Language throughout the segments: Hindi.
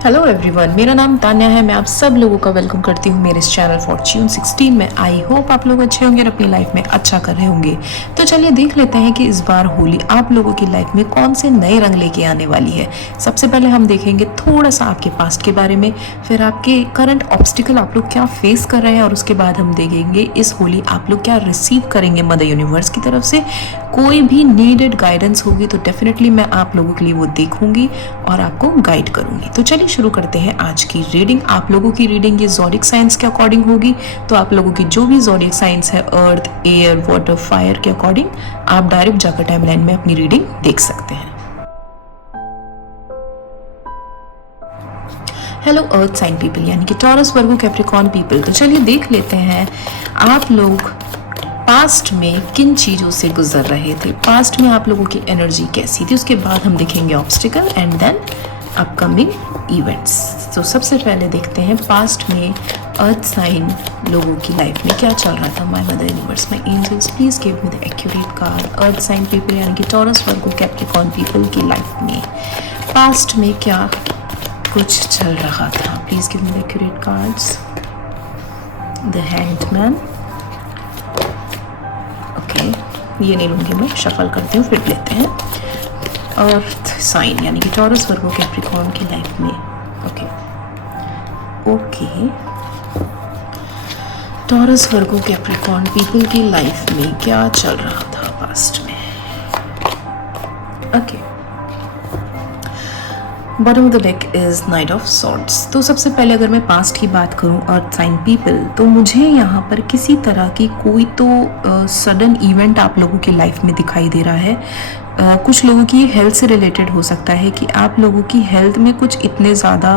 हेलो एवरीवन, मेरा नाम तान्या है। मैं आप सब लोगों का वेलकम करती हूँ मेरे इस चैनल फॉर्च्यून 16 में। आई होप आप लोग अच्छे होंगे और अपनी लाइफ में अच्छा कर रहे होंगे। तो चलिए देख लेते हैं कि इस बार होली आप लोगों की लाइफ में कौन से नए रंग लेके आने वाली है। सबसे पहले हम देखेंगे थोड़ा सा आपके पास्ट के बारे में, फिर आपके करंट ऑब्स्टिकल आप लोग क्या फेस कर रहे हैं, और उसके बाद हम देखेंगे इस होली आप लोग क्या रिसीव करेंगे मदर यूनिवर्स की तरफ से। कोई भी नीडेड गाइडेंस होगी तो डेफिनेटली मैं आप लोगों के लिए वो देखूंगी और आपको गाइड करूंगी। तो चलिए शुरू करते हैं आज की रीडिंग। आप लोगों की रीडिंग ये ज़ोडिक साइंस के अकॉर्डिंग होगी। तो आप लोगों की जो भी ज़ोडिक साइंस है, अर्थ, एयर, वाटर, फायर के अकॉर्डिंग आप डायरेक्ट जाकर टाइमलाइन में अपनी रीडिंग देख सकते हैं। हेलो अर्थ साइन पीपल, यानी कि टॉरस, वर्गो, कैप्रिकॉर्न पीपल। तो चलिए देख लेते हैं आप लोग पास्ट में किन चीज़ों से गुजर रहे थे, पास्ट में आप लोगों की एनर्जी कैसी थी। उसके बाद हम देखेंगे obstacle and then upcoming events. तो सबसे पहले देखते हैं पास्ट में अर्थ साइन लोगों की लाइफ में क्या चल रहा था। My mother universe, my angels, please give me the accurate card. Earth sign people यानी कि टॉरस, वर्गो, कैप्रिकॉर्न पीपल की लाइफ में पास्ट में क्या कुछ चल रहा था। Please give me the accurate cards. The hanged man, ये नहीं लूँगी मैं, शफल करती हूँ, फिर लेते हैं। अर्थ साइन यानी कि टॉरस, वर्गो, कैप्रिकॉर्न की लाइफ में okay taurus, Virgo, Capricorn people की लाइफ में क्या चल रहा था पास्ट में। Okay, bottom of the deck is night of swords. तो सबसे पहले अगर मैं पास्ट की बात करूं अर्थ साइन पीपल, तो मुझे यहाँ पर किसी तरह की कोई तो सडन इवेंट आप लोगों की लाइफ में दिखाई दे रहा है। कुछ लोगों की हेल्थ से रिलेटेड हो सकता है कि आप लोगों की हेल्थ में कुछ इतने ज़्यादा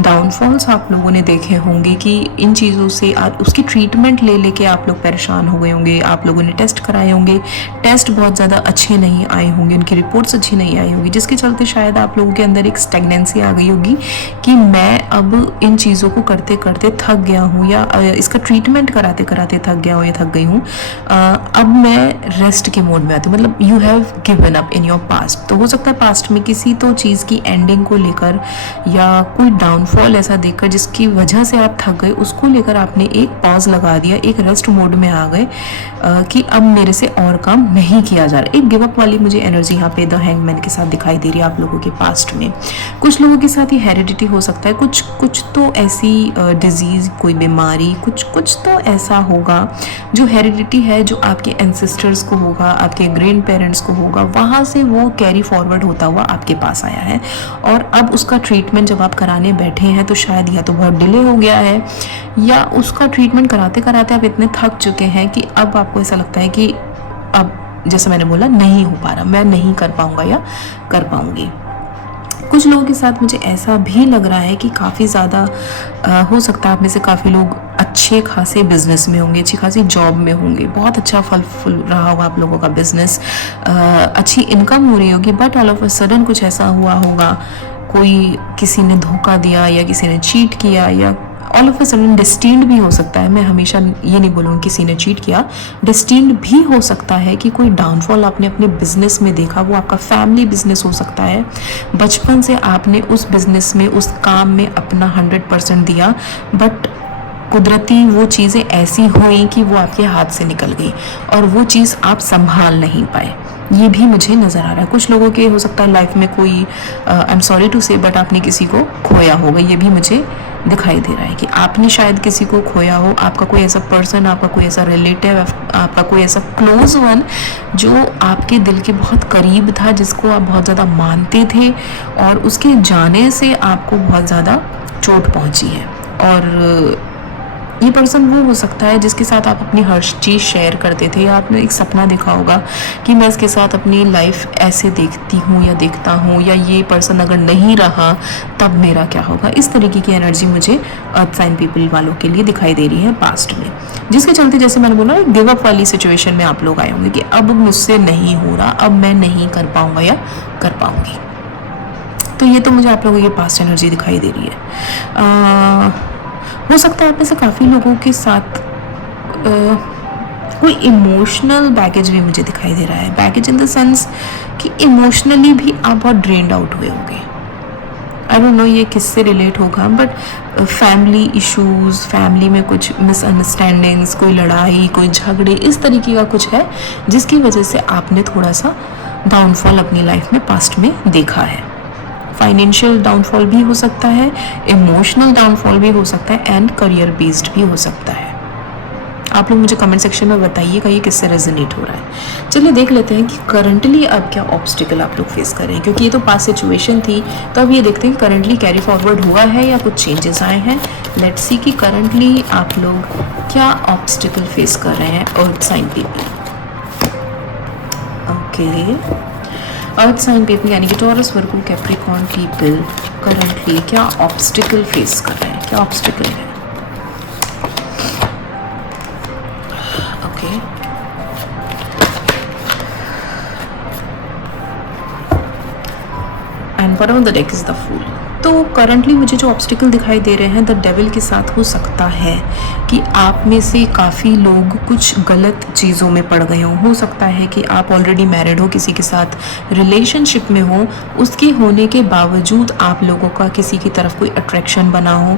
डाउनफॉल्स आप लोगों ने देखे होंगे कि इन चीज़ों से आप उसकी ट्रीटमेंट ले लेके आप लोग परेशान हो गए होंगे। आप लोगों ने टेस्ट कराए होंगे, टेस्ट बहुत ज़्यादा अच्छे नहीं आए होंगे, उनकी रिपोर्ट्स अच्छी नहीं आई होगी, जिसके चलते शायद आप लोगों के अंदर एक स्टेगनेंसी आ गई होगी कि मैं अब इन चीज़ों को करते करते थक गया हूँ, या इसका ट्रीटमेंट कराते कराते थक गया हूँ या थक गई हूँ। अब मैं रेस्ट के मोड में आती हूँ, मतलब you have given up in your past. तो हो सकता है पास्ट में किसी तो चीज़ की एंडिंग को लेकर या कोई डाउनफॉल ऐसा देखकर जिसकी वजह से आप थक गए, उसको लेकर आपने एक पॉज लगा दिया, एक रेस्ट मोड में आ गए कि अब मेरे से और काम नहीं किया जा रहा। एक गिव अप वाली मुझे एनर्जी यहाँ पे द हैंगमैन के साथ दिखाई दे रही है आप लोगों के पास्ट में। कुछ लोगों के साथ ही हेरिडिटी हो सकता है, कुछ तो ऐसी डिजीज़, कोई बीमारी, कुछ तो ऐसा होगा जो हेरिडिटी है, जो आपके एंसेस्टर्स को होगा, आपके ग्रैंड पेरेंट्स को होगा, वहाँ से वो कैरी फॉरवर्ड होता हुआ आपके पास आया है। और अब उसका ट्रीटमेंट जब आप कराने बैठे हैं तो शायद या तो बहुत डिले हो गया है, या उसका ट्रीटमेंट कराते कराते आप इतने थक चुके हैं कि अब आपको ऐसा लगता है कि अब जैसे मैंने बोला नहीं हो पा रहा, मैं नहीं कर पाऊंगा या कर पाऊंगी। कुछ लोगों के साथ मुझे ऐसा भी लग रहा है कि काफ़ी ज़्यादा हो सकता है आप में से काफ़ी लोग अच्छे खासे बिजनेस में होंगे, अच्छी खासी जॉब में होंगे, बहुत अच्छा फल फूल रहा होगा आप लोगों का बिजनेस, अच्छी इनकम हो रही होगी, but all of a sudden कुछ ऐसा हुआ होगा, कोई किसी ने धोखा दिया या किसी ने चीट किया, या all of a sudden destined भी हो सकता है। मैं हमेशा ये नहीं बोलूँगी किसी ने चीट किया, डेस्टिन्ड भी हो सकता है कि कोई डाउनफॉल आपने अपने बिजनेस में देखा, वो आपका फैमिली बिजनेस हो सकता है। बचपन से आपने उस बिजनेस में, उस काम में अपना 100% दिया, बट कुदरती वो चीज़ें ऐसी हुई कि वो आपके हाथ से निकल गई और वो चीज़ आप संभाल नहीं पाए। ये भी मुझे नज़र आ रहा है। कुछ लोगों के हो सकता है लाइफ में कोई आई एम सॉरी टू से बट आपने किसी को खोया होगा, ये भी मुझे दिखाई दे रहा है कि आपने शायद किसी को खोया हो। आपका कोई ऐसा पर्सन, आपका कोई ऐसा रिलेटिव, आपका कोई ऐसा क्लोज वन जो आपके दिल के बहुत करीब था, जिसको आप बहुत ज़्यादा मानते थे, और उसके जाने से आपको बहुत ज़्यादा चोट पहुंची है। और ये पर्सन वो हो सकता है जिसके साथ आप अपनी हर चीज़ शेयर करते थे, या आपने एक सपना देखा होगा कि मैं इसके साथ अपनी लाइफ ऐसे देखती हूँ या देखता हूँ, या ये पर्सन अगर नहीं रहा तब मेरा क्या होगा। इस तरीके की एनर्जी मुझे अर्थ साइन पीपल वालों के लिए दिखाई दे रही है पास्ट में, जिसके चलते जैसे मैंने बोला एक गिव अप वाली सिचुएशन में आप लोग आए होंगे कि अब मुझसे नहीं हो रहा, अब मैं नहीं कर पाऊँगा या कर पाऊँगी। तो ये तो मुझे आप लोगों की पास्ट एनर्जी दिखाई दे रही है। हो सकता है आप में से काफ़ी लोगों के साथ कोई इमोशनल बैगेज भी मुझे दिखाई दे रहा है। बैगेज इन द सेंस कि इमोशनली भी आप बहुत ड्रेन्ड आउट हुए होंगे। आई डोंट नो ये किससे रिलेट होगा, बट फैमिली इश्यूज, फैमिली में कुछ मिसअंडरस्टैंडिंग्स, कोई लड़ाई, कोई झगड़े, इस तरीके का कुछ है जिसकी वजह से आपने थोड़ा सा डाउनफॉल अपनी लाइफ में पास्ट में देखा है। फाइनेंशियल डाउनफॉल भी हो सकता है, इमोशनल डाउनफॉल भी हो सकता है, एंड करियर बेस्ड भी हो सकता है। आप लोग मुझे कमेंट सेक्शन में बताइएगा ये किससे रेजोनेट हो रहा है। चलिए देख लेते हैं कि करंटली अब क्या ऑब्स्टिकल आप लोग फेस कर रहे हैं, क्योंकि ये तो पास्ट सिचुएशन थी, तो अब ये देखते हैं करंटली कैरी फॉरवर्ड हुआ है या कुछ चेंजेस आए हैं। लेट्स सी कि करंटली आप लोग क्या ऑब्स्टिकल फेस कर रहे हैं earth sign people. Okay, earth sign people यानी कि Taurus, Virgo, Capricorn people currently क्या ऑब्स्टिकल फेस कर रहे हैं, क्या ऑब्स्टिकल है। Okay, and bottom of the deck is the fool. तो करंटली मुझे जो ऑब्स्टिकल दिखाई दे रहे हैं द डेविल के साथ हो सकता है कि आप में से काफ़ी लोग कुछ गलत चीज़ों में पड़ गए हो सकता है कि आप ऑलरेडी मैरिड हो, किसी के साथ रिलेशनशिप में हो, उसके होने के बावजूद आप लोगों का किसी की तरफ कोई अट्रैक्शन बना हो,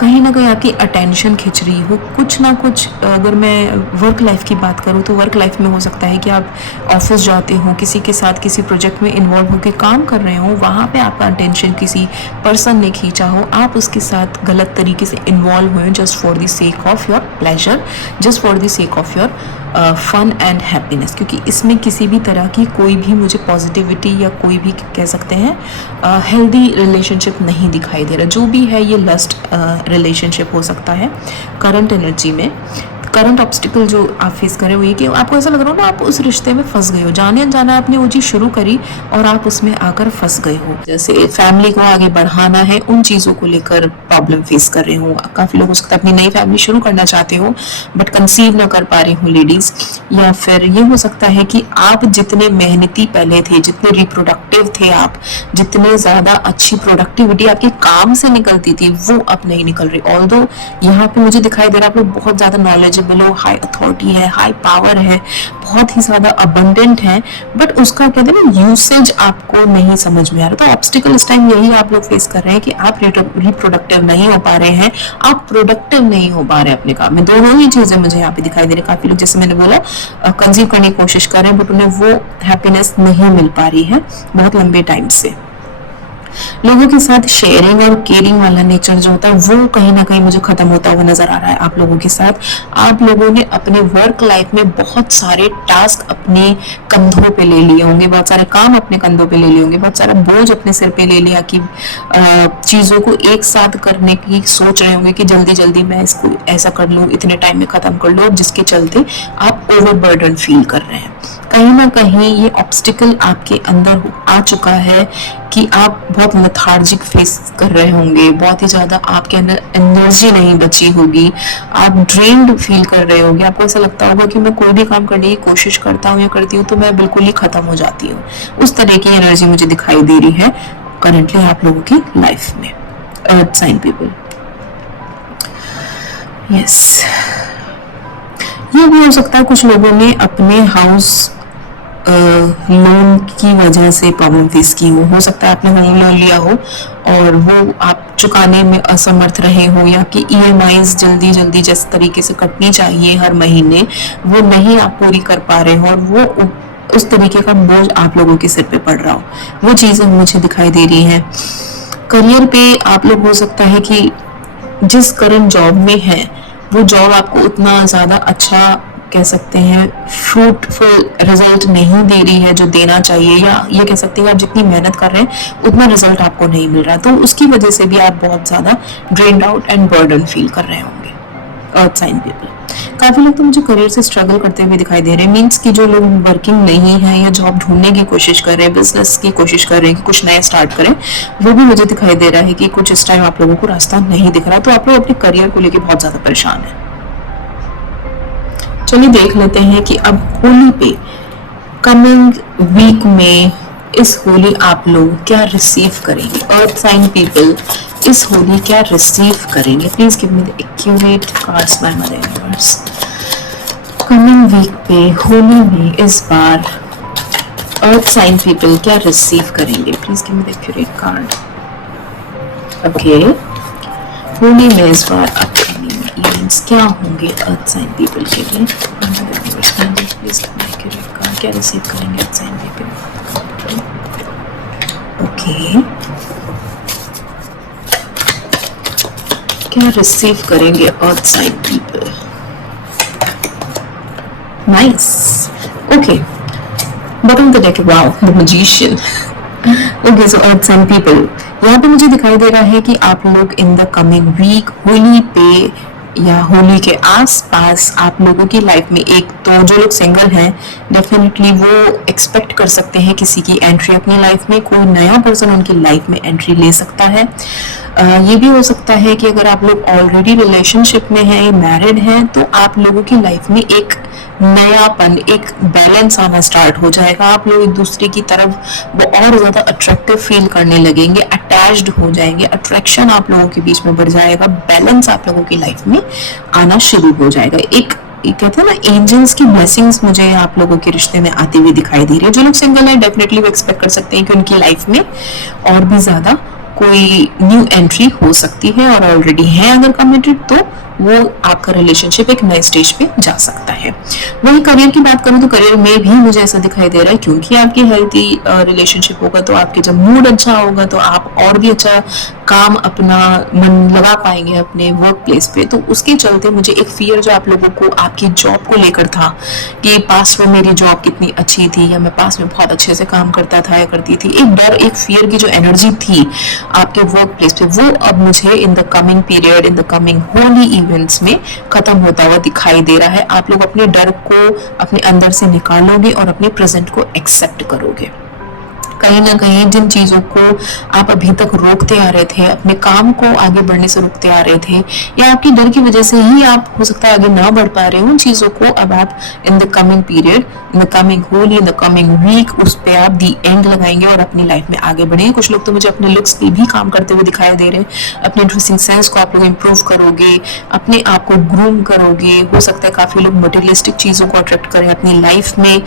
कहीं ना कहीं आपकी अटेंशन खिंच रही हो, कुछ ना कुछ। अगर मैं वर्क लाइफ की बात करूँ तो वर्क लाइफ में हो सकता है कि आप ऑफिस जाते हो, किसी के साथ किसी प्रोजेक्ट में इन्वॉल्व होकर काम कर रहे हो, वहाँ पे आपका अटेंशन किसी पर्सन ने खींचा हो, आप उसके साथ गलत तरीके से इन्वॉल्व हुए just for the sake of your pleasure, just for the sake of your fun and happiness, क्योंकि इसमें किसी भी तरह की कोई भी मुझे पॉजिटिविटी या कोई भी कह सकते हैं हेल्दी रिलेशनशिप नहीं दिखाई दे रहा। जो भी है ये लस्ट रिलेशनशिप हो सकता है करंट एनर्जी में। करंट ऑब्स्टिकल जो आप फेस कर रहे हो ये कि आपको ऐसा लग रहा हो ना आप उस रिश्ते में फंस गए हो, जाने अनजाने आपने वो चीज़ शुरू करी और आप उसमें आकर फंस गए हो। जैसे फैमिली को आगे बढ़ाना है, उन चीज़ों को लेकर प्रॉब्लम फेस कर रहे हो। काफ़ी लोग हो सकता है अपनी नई फैमिली शुरू करना चाहते हो बट कंसीव ना कर पा रही हो लेडीज़, या फिर ये हो सकता है कि आप जितने मेहनती पहले थे, जितने रिप्रोडक्टिव थे आप, जितने ज़्यादा अच्छी प्रोडक्टिविटी आपके काम से निकलती थी वो अब नहीं निकल रही। ऑल्दो यहाँ पे मुझे दिखाई दे रहा है आप लोग बहुत ज़्यादा नॉलेजेबल हो, हाई अथॉरिटी है, हाई पावर है, बहुत ही ज़्यादा अबंडेंट है, बट उसका कहते हैं ना यूसेज आपको नहीं समझ में आ रहा। तो ऑब्स्टिकल इस टाइम यही आप लोग फेस कर रहे हैं कि आप रिप्रोडक्टिव नहीं हो पा रहे हैं, आप प्रोडक्टिव नहीं हो पा रहे अपने काम में। दोनों ही चीज़ें मुझे यहाँ पे दिखाई दे रही। काफ़ी लोग जैसे मैंने बोला कंसीव करने की कोशिश कर रहे हैं बट उन्हें वो हैप्पीनेस नहीं मिल पा रही है बहुत लंबे टाइम से। लोगों के साथ शेयरिंग और केयरिंग वाला नेचर जो होता है वो कहीं ना कहीं मुझे खत्म होता हुआ नजर आ रहा है आप लोगों के साथ। आप लोगों ने अपने वर्क लाइफ में बहुत सारे टास्क अपने कंधों पे ले लिए होंगे, बहुत सारे काम अपने कंधों पे ले लिए होंगे, बहुत सारा बोझ अपने सिर पे ले लिया कि चीजों को एक साथ करने की सोच रहे होंगे कि जल्दी जल्दी मैं इसको ऐसा कर लूँ, इतने टाइम में खत्म कर लूँ, जिसके चलते आप ओवरबर्डन फील कर रहे हैं। कहीं ना कहीं ये ऑब्स्टिकल आपके अंदर आ चुका है कि आप बहुत लेथार्जिक फेस कर रहे होंगे, बहुत ही ज्यादा आपके अंदर एनर्जी नहीं बची होगी, आप ड्रेन्ड फील कर रहे होंगे। आपको ऐसा लगता होगा कि मैं कोई भी काम करने की कोशिश करता हूँ या करती हूँ तो मैं बिल्कुल ही खत्म हो जाती हूँ। उस तरह की एनर्जी मुझे दिखाई दे रही है करंटली आप लोगों की लाइफ में अर्थ साइन पीपल। यस, ये भी हो सकता है कुछ लोगों ने अपने हाउस लोन की वजह से प्रॉब्लम फेस की हो सकता है आपने होम लोन लिया हो और वो आप चुकाने में असमर्थ रहे हो, या कि ईएमआईज जल्दी जल्दी जिस तरीके से कटनी चाहिए हर महीने वो नहीं आप पूरी कर पा रहे हो और वो उस तरीके का बोझ आप लोगों के सिर पे पड़ रहा हो, वो चीज़ें मुझे दिखाई दे रही हैं। करियर पे आप लोग हो सकता है कि जिस करंट जॉब में है वो जॉब आपको उतना ज़्यादा अच्छा कह सकते हैं फ्रूटफुल रिजल्ट नहीं दे रही है जो देना चाहिए, या ये कह सकते हैं आप जितनी मेहनत कर रहे हैं उतना रिजल्ट आपको नहीं मिल रहा, तो उसकी वजह से भी आप बहुत ज़्यादा drained out and burden feel कर रहे होंगे अर्थ साइन पीपल। काफ़ी लोग तो मुझे करियर से स्ट्रगल करते हुए दिखाई दे रहे हैं, मीन्स कि जो लोग वर्किंग नहीं है या जॉब ढूंढने की कोशिश कर रहे हैं, बिजनेस की कोशिश कर रहे हैं कि कुछ नया स्टार्ट करें, वो भी मुझे दिखाई दे रहा है कि कुछ इस टाइम आप लोगों को रास्ता नहीं दिख रहा, तो आप लोग अपने करियर को लेकर बहुत ज़्यादा परेशान है। चलिए देख लेते हैं कि अब होली पे कमिंग वीक में इस होली आप लोग क्या रिसीव करेंगे। अर्थ साइन पीपल इस होली क्या रिसीव करेंगे, please give me the accurate cards by mother universe. Coming week पे होली में इस बार अर्थ साइन पीपल क्या रिसीव करेंगे, please give me the accurate card. Okay, Holi में इस बार अपकमिंग इवेंट्स क्या होंगे अर्थ साइन पीपल के लिए? प्लीज क्या रिसीव करेंगे अर्थ साइन पीपल? ओके, क्या रिसीव करेंगे earth sign people? Nice, okay, bottom the deck, wow, the magician. Okay, so earth sign people, यहाँ पे मुझे दिखाई दे रहा है कि आप लोग in the coming week Holi पे या होली के आसपास आप लोगों की लाइफ में एक, तो जो लोग सिंगल हैं डेफिनेटली वो एक्सपेक्ट कर सकते हैं किसी की एंट्री अपनी लाइफ में, कोई नया पर्सन उनकी लाइफ में एंट्री ले सकता है। ये भी हो सकता है कि अगर आप लोग ऑलरेडी रिलेशनशिप में हैं, मैरिड हैं, तो आप लोगों की लाइफ में एक नयापन, एक बैलेंस आना स्टार्ट हो जाएगा। आप लोग एक दूसरे की तरफ वो और ज्यादा अट्रैक्टिव फील करने लगेंगे, अटैच्ड हो जाएंगे, अट्रैक्शन आप लोगों के बीच में बढ़ जाएगा, बैलेंस आप लोगों की लाइफ में आना शुरू हो जाएगा। एक कहते हैं ना, एंजल्स की ब्लेसिंग्स मुझे आप लोगों के रिश्ते में आती हुई दिखाई दे रही है। जो लोग सिंगल है डेफिनेटली वो एक्सपेक्ट कर सकते हैं कि उनकी लाइफ में और भी ज्यादा कोई न्यू एंट्री हो सकती है, और ऑलरेडी है अगर कमिटेड तो वो आपका रिलेशनशिप एक नए स्टेज पे जा सकता है। वही करियर की बात करूं तो करियर में भी मुझे ऐसा दिखाई दे रहा है, क्योंकि आपकी हेल्थी रिलेशनशिप होगा तो आपके जब मूड अच्छा होगा तो आप और भी अच्छा काम अपना मन लगा पाएंगे अपने वर्क प्लेस पे। तो उसके चलते मुझे एक फियर जो आप लोगों को आपकी जॉब को लेकर था कि पास्ट में मेरी जॉब कितनी अच्छी थी या मैं पास्ट में बहुत अच्छे से काम करता था या करती थी, एक डर, एक फियर की जो एनर्जी थी आपके वर्क प्लेस पे, वो अब मुझे इन the coming period, in the coming Holi events में खत्म होता हुआ दिखाई दे रहा है। आप लोग अपने डर को अपने अंदर से निकालोगे और अपने प्रेजेंट को एक्सेप्ट करोगे। कहीं ना कहीं जिन चीजों को आप अभी तक रोकते आ रहे थे, अपने काम को आगे बढ़ने से रोकते आ रहे थे, या आपकी डर की वजह से ही आप हो सकता है आगे ना बढ़ पा रहे हो, उन चीजों को अब आप in the coming period, in the coming Holi, in the coming week उस पे आप दी एंड लगाएंगे और अपनी लाइफ में आगे बढ़ेंगे। कुछ लोग तो मुझे अपने लुक्स पे भी काम करते हुए दिखाई दे रहे हैं। अपने ड्रेसिंग सेंस को आप लोग इम्प्रूव करोगे, अपने आप को ग्रूम करोगे। हो सकता है काफी लोग मटेरियलिस्टिक चीजों को अट्रैक्ट करें अपनी लाइफ में,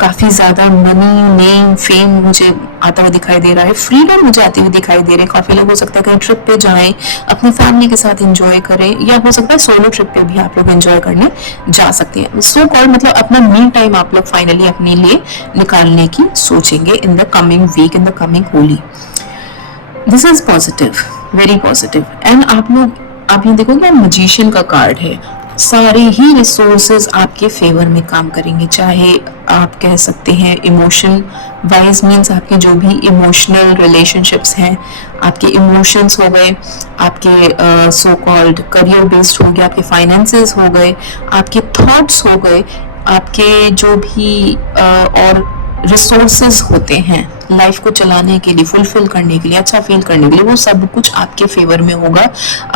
काफी ज्यादा मनी, नेम, फेम मुझे आता हुआ दिखाई दे रहा है, फ्रीडम मुझे आती हुई दिखाई दे रही है। काफी लोग हो सकता है कहीं ट्रिप पे जाएं, अपनी फैमिली के साथ एंजॉय करें, या हो सकता है सोलो ट्रिप पे भी आप लोग एंजॉय करने जा सकते हैं। सो कॉल्ड मतलब अपना मी टाइम आप लोग फाइनली अपने लिए निकालने की सोचेंगे in the coming week, in the coming Holi. This is positive, very positive. And आप यहाँ देखोगे मैजिशियन का कार्ड है, सारे ही रिसोर्सेज आपके फेवर में काम करेंगे। चाहे आप कह सकते हैं इमोशन वाइज, मीन्स आपके जो भी इमोशनल रिलेशनशिप्स हैं, आपके इमोशंस हो गए, आपके सो कॉल्ड करियर बेस्ड हो गया, आपके फाइनेंसेस हो गए, आपके थॉट्स हो गए, आपके जो भी और रिसोर्सेज होते हैं लाइफ को चलाने के लिए, फुलफिल करने के लिए, अच्छा फील करने के लिए, वो सब कुछ आपके फेवर में होगा।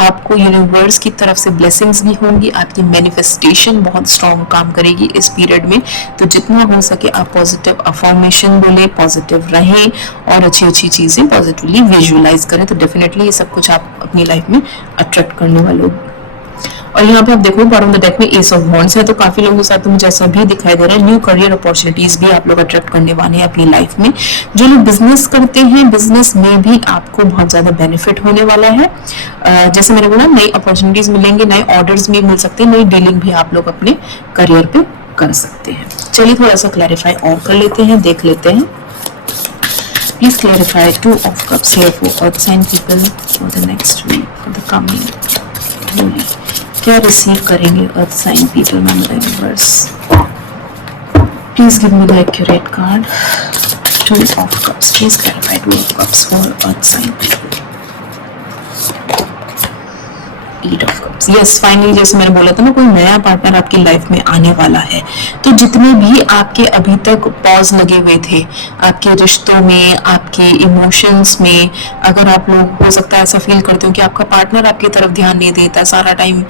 आपको यूनिवर्स की तरफ से ब्लेसिंग्स भी होंगी, आपकी मैनिफेस्टेशन बहुत स्ट्रॉन्ग काम करेगी इस पीरियड में। तो जितना हो सके आप पॉजिटिव अफर्मेशन बोले, पॉजिटिव रहें और अच्छी अच्छी चीजें पॉजिटिवली विजुअलाइज करें, तो डेफिनेटली ये सब कुछ आप अपनी लाइफ में अट्रैक्ट करने वाले हो। और यहाँ पे आप देखो बॉटम द डेक में एस ऑफ वॉन्ड्स है, तो काफी लोगों के साथ तो मुझे ऐसा भी दिखाई दे रहा है, न्यू करियर अपॉर्चुनिटीज भी आप लोग अट्रैक्ट करने वाले हैं अपनी लाइफ में। जो लोग बिजनेस करते हैं, बिजनेस में भी आपको बहुत ज्यादा बेनिफिट होने वाला है। जैसे मैंने बोला, नई अपॉर्चुनिटीज मिलेंगे, नए ऑर्डर्स भी मिल सकते हैं, नई डीलिंग भी आप लोग अपने करियर पे कर सकते हैं। चलिए थोड़ा सा क्लैरिफाई और कर लेते हैं, देख लेते हैं। Please clarify 2 of Cups here for Earth sign people for the next week, for the coming holy. क्या रिसीव करेंगे earth sign people ma'am the universe? Please give me the accurate card. 2 of Cups. Please clarify 2 of Cups for Earth sign people. 8 of Cups. Yes, finally जैसे मैंने बोला था ना, कोई नया पार्टनर आपकी लाइफ में आने वाला है। तो जितने भी आपके अभी तक पॉज लगे हुए थे आपके रिश्तों में, आपके इमोशंस में, अगर आप लोग हो सकता है ऐसा फील करते हो कि आपका पार्टनर आपकी तरफ ध्यान नहीं देता, सारा टाइम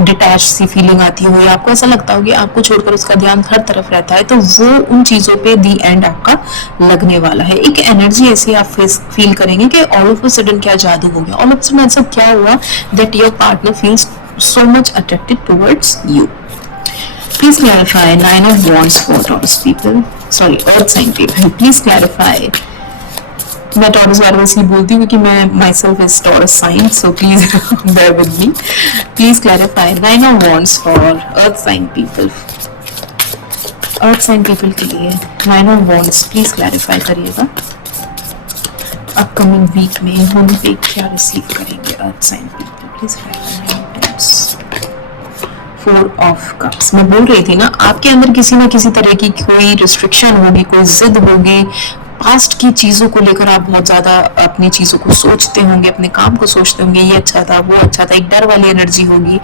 डिटैच सी फीलिंग आती हो, या आपको ऐसा लगता हो कि आपको छोड़कर उसका ध्यान हर तरफ रहता है, तो वो उन चीजों पे दी एंड आपका लगने वाला है। एक एनर्जी ऐसी आप फील करेंगे कि ऑल ऑफ अ सडन क्या जादू हो गया, ऑल ऑफ अ सडन ऐसा क्या हुआ that your partner feels so much attracted towards you. Please clarify 9 of Wands for Taurus people, sorry, Earth sign people. Please clarify मैं टॉरस बार वैसे ही बोलती हूँ क्योंकि मैं myself is Taurus sign, so please bear with me. Please clarify 9 of wands for earth sign people. Earth sign people के लिए 9 ऑफ wands प्लीज क्लैरिफाई करिएगा. अपकमिंग वीक में होली पे क्या रिसीव करेंगे earth sign people. Please clarify. 4 of cups. मैं बोल रही थी ना, आपके अंदर किसी ना किसी तरह की कोई रिस्ट्रिक्शन होगी, कोई जिद होगी. पास्ट की चीजों को लेकर आप बहुत ज्यादा अपनी चीजों को सोचते होंगे, अपने काम को सोचते होंगे, ये अच्छा था वो अच्छा था. एक डर वाली एनर्जी होगी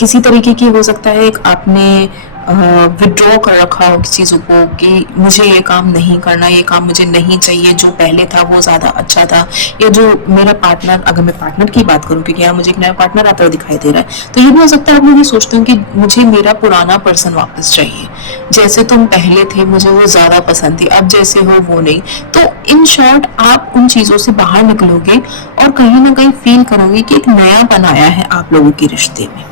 किसी तरीके की. हो सकता है एक आपने विड्रॉ कर रखा हो चीज़ों को कि मुझे ये काम नहीं करना, ये काम मुझे नहीं चाहिए, जो पहले था वो ज़्यादा अच्छा था. या जो मेरा पार्टनर, अगर मैं पार्टनर की बात करूँ क्योंकि यहाँ मुझे एक नया पार्टनर आता हुआ दिखाई दे रहा है, तो ये भी हो सकता है आप लोग ये सोचते हो कि मुझे मेरा पुराना पर्सन वापस चाहिए, जैसे तुम पहले थे मुझे वो ज़्यादा पसंद थी, अब जैसे हो वो नहीं. तो इन शॉर्ट आप उन चीज़ों से बाहर निकलोगे और कहीं ना कहीं फील करोगे कि एक नया बनाया है आप लोगों के रिश्ते में.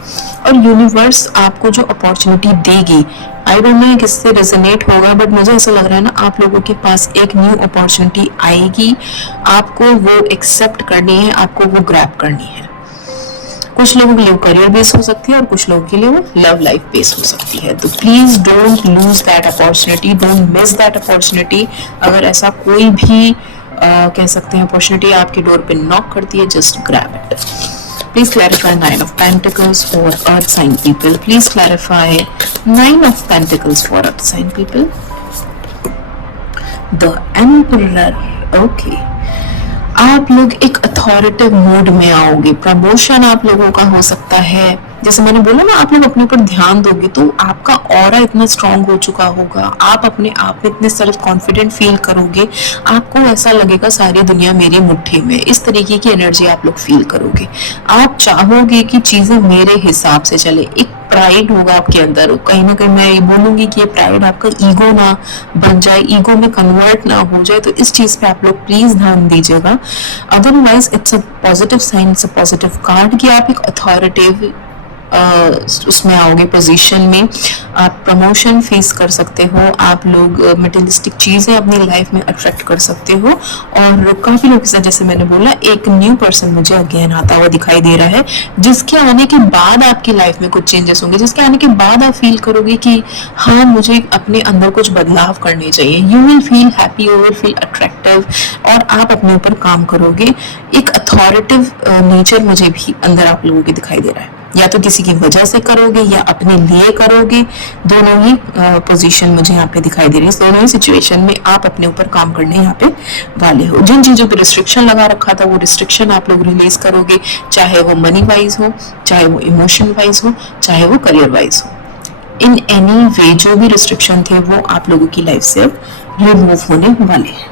और यूनिवर्स आपको जो अपॉर्चुनिटी देगी, आई डोंट नो किससे रेजोनेट होगा, बट मुझे ऐसा लग रहा है ना आप लोगों के पास एक न्यू अपॉर्चुनिटी आएगी. आपको वो एक्सेप्ट करनी है, आपको वो ग्रैब करनी है. कुछ लोगों के लिए करियर बेस हो सकती है और कुछ लोगों के लिए वो लव लाइफ बेस हो सकती है. तो please don't lose that opportunity, don't miss that opportunity. अगर ऐसा कोई भी कह सकते हैं अपॉर्चुनिटी आपके डोर पे नॉक करती है, just grab it. Please clarify 9 of Pentacles for Earth sign people. Please clarify 9 of Pentacles for Earth sign people. The Emperor. Okay. आप लोग एक अथॉरिटिव मोड में आओगे. प्रमोशन आप लोगों का हो सकता है. जैसे मैंने बोला ना, आप लोग अपने ऊपर ध्यान दोगे तो आपका ऑरा इतना स्ट्रांग हो चुका होगा, आप अपने आप में इतने सेल्फ कॉन्फिडेंट फील करोगे, आपको ऐसा लगेगा सारी दुनिया मेरी मुट्ठी में. इस तरीके की एनर्जी आप लोग फील करोगे. आप चाहोगे कि चीजें मेरे हिसाब से चले. एक प्राइड होगा आपके अंदर. कहीं ना कहीं मैं ये बोलूंगी कि ये प्राइड आपका ईगो ना बन जाए, ईगो में कन्वर्ट ना हो जाए. तो इस चीज पे आप लोग प्लीज ध्यान दीजिएगा. Otherwise it's a positive sign, it's a positive card कि आप एक अथॉरिटिव उसमें आओगे पोजीशन में. आप प्रमोशन फेस कर सकते हो. आप लोग मटेरियलिस्टिक चीजें अपनी लाइफ में अट्रैक्ट कर सकते हो. और काफी लोग से, जैसे मैंने बोला, एक न्यू पर्सन मुझे अगेन आता हुआ दिखाई दे रहा है, जिसके आने के बाद आपकी लाइफ में कुछ चेंजेस होंगे, जिसके आने के बाद आप फील करोगे कि हाँ मुझे अपने अंदर कुछ बदलाव करने चाहिए. You will feel happy, you will feel attractive और आप अपने ऊपर काम करोगे. एक अथॉरिटिव नेचर मुझे भी अंदर आप लोगों के दिखाई दे रहा है. या तो किसी की वजह से करोगे या अपने लिए करोगे. दोनों ही पोजीशन मुझे यहाँ पे दिखाई दे रही है. दोनों ही सिचुएशन में आप अपने ऊपर काम करने यहाँ पे वाले हो. जिन चीजों पे रिस्ट्रिक्शन लगा रखा था वो रिस्ट्रिक्शन आप लोग रिलीज करोगे, चाहे वो मनी वाइज हो, चाहे वो इमोशन वाइज हो, चाहे वो करियर वाइज हो. इन एनी वे जो भी रिस्ट्रिक्शन थे वो आप लोगों की लाइफ से रिमूव होने वाले हैं.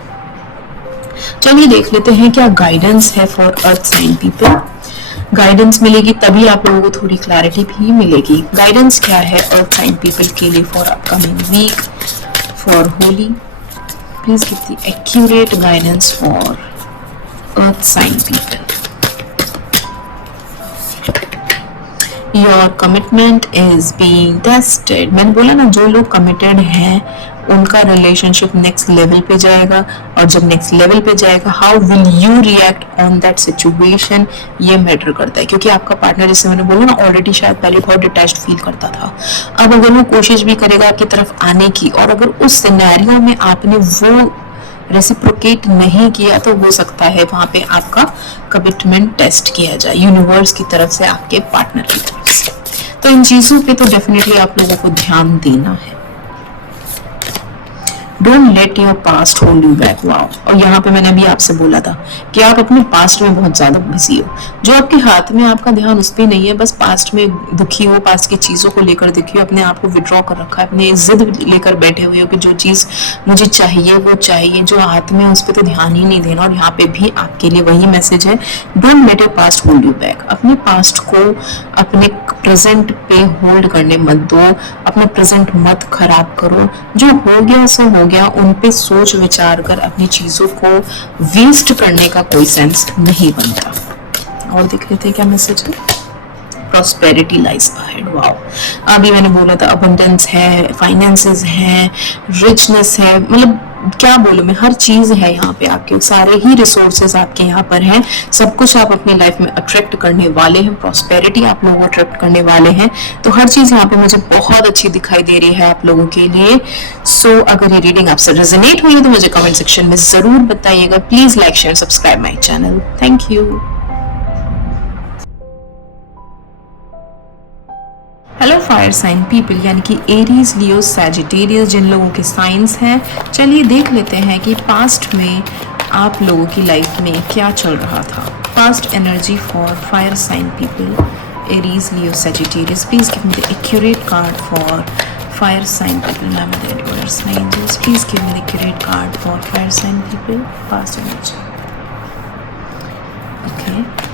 चलिए देख लेते हैं क्या गाइडेंस है for earth sign people. Guidance मिलेगी तभी आप लोगों को थोड़ी क्लैरिटी भी मिलेगी. गाइडेंस क्या है अर्थ साइन पीपल के लिए for upcoming week for Holi. Please give the accurate guidance for earth sign people. Your commitment is being tested. मैंने बोला ना, जो लोग कमिटेड हैं उनका रिलेशनशिप नेक्स्ट लेवल पे जाएगा. और जब नेक्स्ट लेवल पे जाएगा, how will you react on that situation, ये मैटर करता है. क्योंकि आपका पार्टनर, जैसे मैंने बोला ना, ऑलरेडी शायद पहले बहुत डिटैच्ड फील करता था. अब अगर वो कोशिश भी करेगा आपकी तरफ आने की, और अगर उस सिनेरियो में आपने वो रेसिप्रोकेट नहीं किया, तो हो सकता है वहां पे आपका कमिटमेंट टेस्ट किया जाए यूनिवर्स की तरफ से, आपके पार्टनर की तरफ से. तो इन चीजों पे तो डेफिनेटली आप लोगों को ध्यान देना है. Don't let your past hold you back. Wow. और यहाँ पे मैंने अभी आपसे बोला था कि आप अपने पास्ट में बहुत ज्यादा बिजी हो. जो आपके हाथ में, आपका ध्यान उस पर नहीं है, बस पास्ट में दुखी हो, पास्ट की चीजों को लेकर दुखी हो, अपने आप को विड्रॉ कर रखा है, अपनी जिद लेकर बैठे हुए हो कि जो चीज मुझे चाहिए वो चाहिए, जो हाथ में उस पर तो ध्यान ही नहीं देना. और यहाँ पे भी आपके लिए वही मैसेज है, don't let your past hold you back. अपने पास्ट को अपने प्रेजेंट पे होल्ड करने मत दो. अपना प्रेजेंट मत खराब करो. जो हो गया सो हो गया. उन पे सोच विचार कर अपनी चीजों को वेस्ट करने का कोई सेंस नहीं बनता. और देख रहे थे क्या मैसेज है. Prosperity lies ahead. वाओ. अभी मैंने बोला था अबंडेंस है, फाइनेंसेस है, रिचनेस है, मतलब क्या बोलूं मैं, हर चीज है यहाँ पे आपके, सारे ही रिसोर्सेस आपके यहाँ पर हैं, सब कुछ आप अपनी लाइफ में अट्रैक्ट करने वाले हैं, प्रॉस्पेरिटी आप लोगों को अट्रैक्ट करने वाले हैं। तो हर चीज यहाँ पे मुझे बहुत अच्छी दिखाई दे रही है आप लोगों के लिए। सो अगर ये रीडिंग आपसे रेजोनेट हुई है तो मुझे कमेंट सेक्शन में जरूर बताइएगा। Please like share subscribe my channel. Thank you. Hello fire sign people, यानी कि एरीज, लियो, सैजिटेरियस जिन लोगों के साइंस हैं, चलिए देख लेते हैं कि पास्ट में आप लोगों की लाइफ में क्या चल रहा था। Past energy for fire sign people, Aries, Leo, Sagittarius. Please give me the accurate card for fire sign people. Ma'am the universe, angels, please give me the accurate card for fire sign people, past energy. Okay,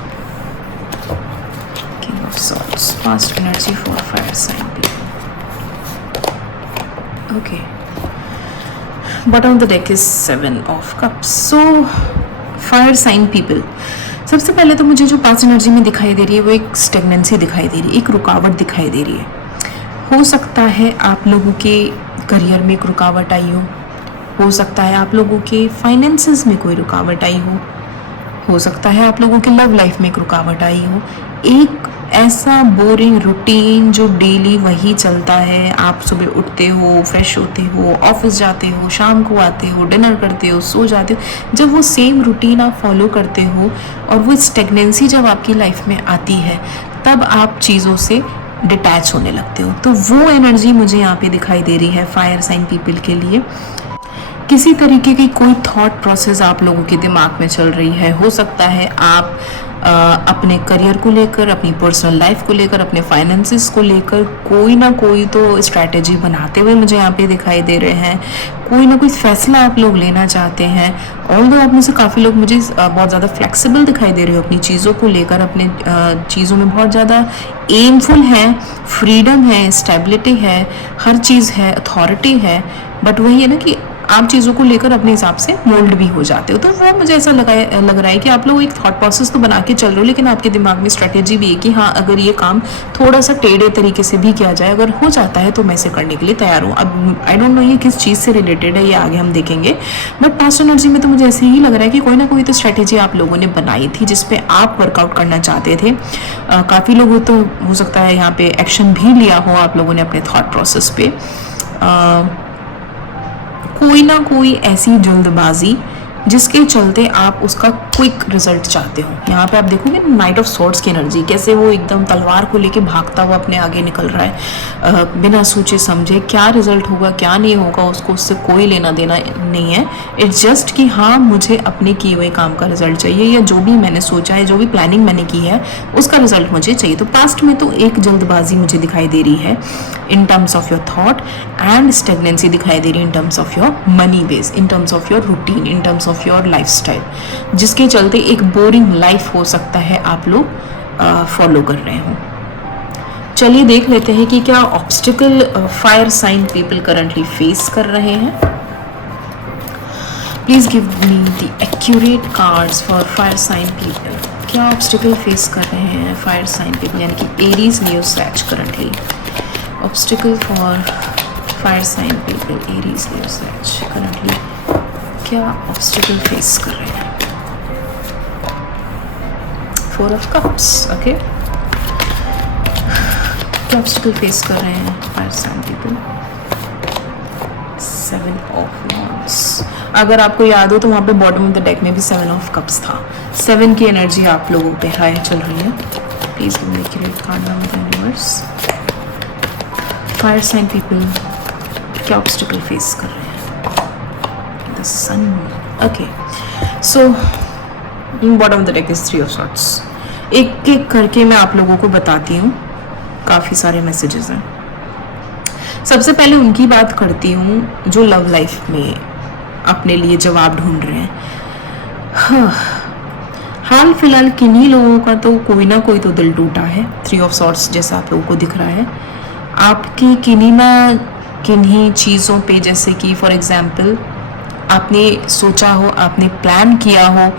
Swords, past energy for fire sign people. Okay, bottom of the deck is 7 of cups. So fire sign people, सबसे पहले तो मुझे जो पास्ट एनर्जी में दिखाई दे रही है वो एक स्टेगनेंसी दिखाई दे रही है, एक रुकावट दिखाई दे रही है। हो सकता है आप लोगों के करियर में एक रुकावट आई हो सकता है आप लोगों के फाइनेंसेस में कोई रुकावट आई हो सकता है आप लोगों की लव लाइफ में एक रुकावट आई हो। एक ऐसा बोरिंग रूटीन जो डेली वही चलता है, आप सुबह उठते हो, फ्रेश होते हो, ऑफिस जाते हो, शाम को आते हो, डिनर करते हो, सो जाते हो, जब वो सेम रूटीन आप फॉलो करते हो और वो स्टेगनेंसी जब आपकी लाइफ में आती है तब आप चीज़ों से डिटैच होने लगते हो। तो वो एनर्जी मुझे यहाँ पे दिखाई दे रही है फायर साइन पीपल के लिए। किसी तरीके की कोई थॉट प्रोसेस आप लोगों के दिमाग में चल रही है। हो सकता है आप अपने करियर को लेकर, अपनी पर्सनल लाइफ को लेकर, अपने फाइनेंसेस को लेकर कोई ना कोई तो स्ट्रैटेजी बनाते हुए मुझे यहाँ पे दिखाई दे रहे हैं। कोई ना कोई फैसला आप लोग लेना चाहते हैं। ऑल्दो आप में से काफ़ी लोग मुझे बहुत ज़्यादा फ्लेक्सिबल दिखाई दे रहे हो अपनी चीज़ों को लेकर, अपने चीज़ों में बहुत ज़्यादा एमफुल है, फ्रीडम है, स्टेबिलिटी है, हर चीज़ है, अथॉरिटी है। बट वही है ना कि आप चीज़ों को लेकर अपने हिसाब से मोल्ड भी हो जाते हो। तो वो मुझे ऐसा लग रहा है कि आप लोग एक थॉट प्रोसेस तो बना के चल रहे हो, लेकिन आपके दिमाग में स्ट्रेटेजी भी है कि हाँ, अगर ये काम थोड़ा सा टेढ़े तरीके से भी किया जाए, अगर हो जाता है तो मैं इसे करने के लिए तैयार हूँ। अब आई डोंट नो ये किस चीज़ से रिलेटेड है, ये आगे हम देखेंगे। बट पास्ट एनर्जी में तो मुझे ऐसे ही लग रहा है कि कोई ना कोई तो स्ट्रेटेजी आप लोगों ने बनाई थी जिसपे आप वर्कआउट करना चाहते थे। काफ़ी लोग तो हो सकता है यहाँ पे एक्शन भी लिया हो आप लोगों ने अपने थॉट प्रोसेस पे। कोई ना कोई ऐसी जल्दबाजी जिसके चलते आप उसका क्विक रिजल्ट चाहते हो। यहाँ पे आप देखोगे नाइट ऑफ सॉर्ड्स की एनर्जी, कैसे वो एकदम तलवार को लेके भागता हुआ अपने आगे निकल रहा है, बिना सोचे समझे क्या रिजल्ट होगा क्या नहीं होगा उसको उससे कोई लेना देना नहीं है। इट्स जस्ट कि हाँ, मुझे अपने किए हुए काम का रिजल्ट चाहिए, या जो भी मैंने सोचा है, जो भी प्लानिंग मैंने की है उसका रिजल्ट मुझे चाहिए। तो पास्ट में तो एक जल्दबाजी मुझे दिखाई दे रही है in terms of your thought, and stagnancy दिखाई दे रही है in terms of your money base, in terms of your routine, in terms of your lifestyle, जिसके चलते एक बोरिंग लाइफ हो सकता है आप लोग फॉलो कर रहे हो। चलिए देख लेते हैं कि क्या obstacle fire sign people currently face कर रहे हैं। Please give me the accurate cards for fire sign people. क्या ऑब्स्टिकल फेस कर रहे हैं फायर साइन पीपल, यानी कि Aries, Leo, Sag currently. Obstacle for fire sign people, Aries, Leo, Sag currently क्या ऑब्स्टिकल फेस कर रहे हैं। 4 ऑफ कप्स, ओके। क्या ऑब्स्टिकल फेस कर रहे हैं fire sign people. 7 of wands. अगर आपको याद हो तो वहाँ पे बॉटम ऑफ द डेक में भी 7 ऑफ कप्स था। 7 की एनर्जी आप लोगों पे हाई चल रही है। Please give me the accurate card now the universe. Fire sign people क्या ऑब्स्टिकल फेस कर रहे हैं। The sun, okay. So bottom of the deck is 3 of swords. एक एक करके मैं आप लोगों को बताती हूँ, काफ़ी सारे मैसेजेस हैं। सबसे पहले उनकी बात करती हूँ जो लव लाइफ में अपने लिए जवाब ढूंढ रहे हैं। हाँ, हाल फिलहाल किन्हीं लोगों का तो कोई ना कोई तो दिल टूटा है। 3 ऑफ सॉर्ड्स जैसा आप लोगों को दिख रहा है। आपकी किन्हीं ना किन्हीं चीज़ों पे, जैसे कि फॉर एग्जाम्पल आपने सोचा हो, आपने प्लान किया हो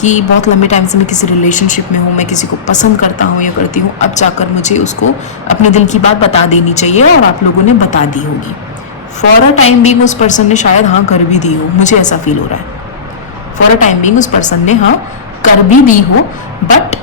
कि बहुत लंबे टाइम से मैं किसी रिलेशनशिप में हूँ, मैं किसी को पसंद करता हूँ या करती हूँ, अब जाकर मुझे उसको अपने दिल की बात बता देनी चाहिए, और आप लोगों ने बता दी होगी। फॉर अ टाइम बीइंग उस पर्सन ने शायद हाँ कर भी दी हो, मुझे ऐसा फील हो रहा है। फॉर अ टाइम बीइंग उस पर्सन ने हाँ कर भी दी हो, बट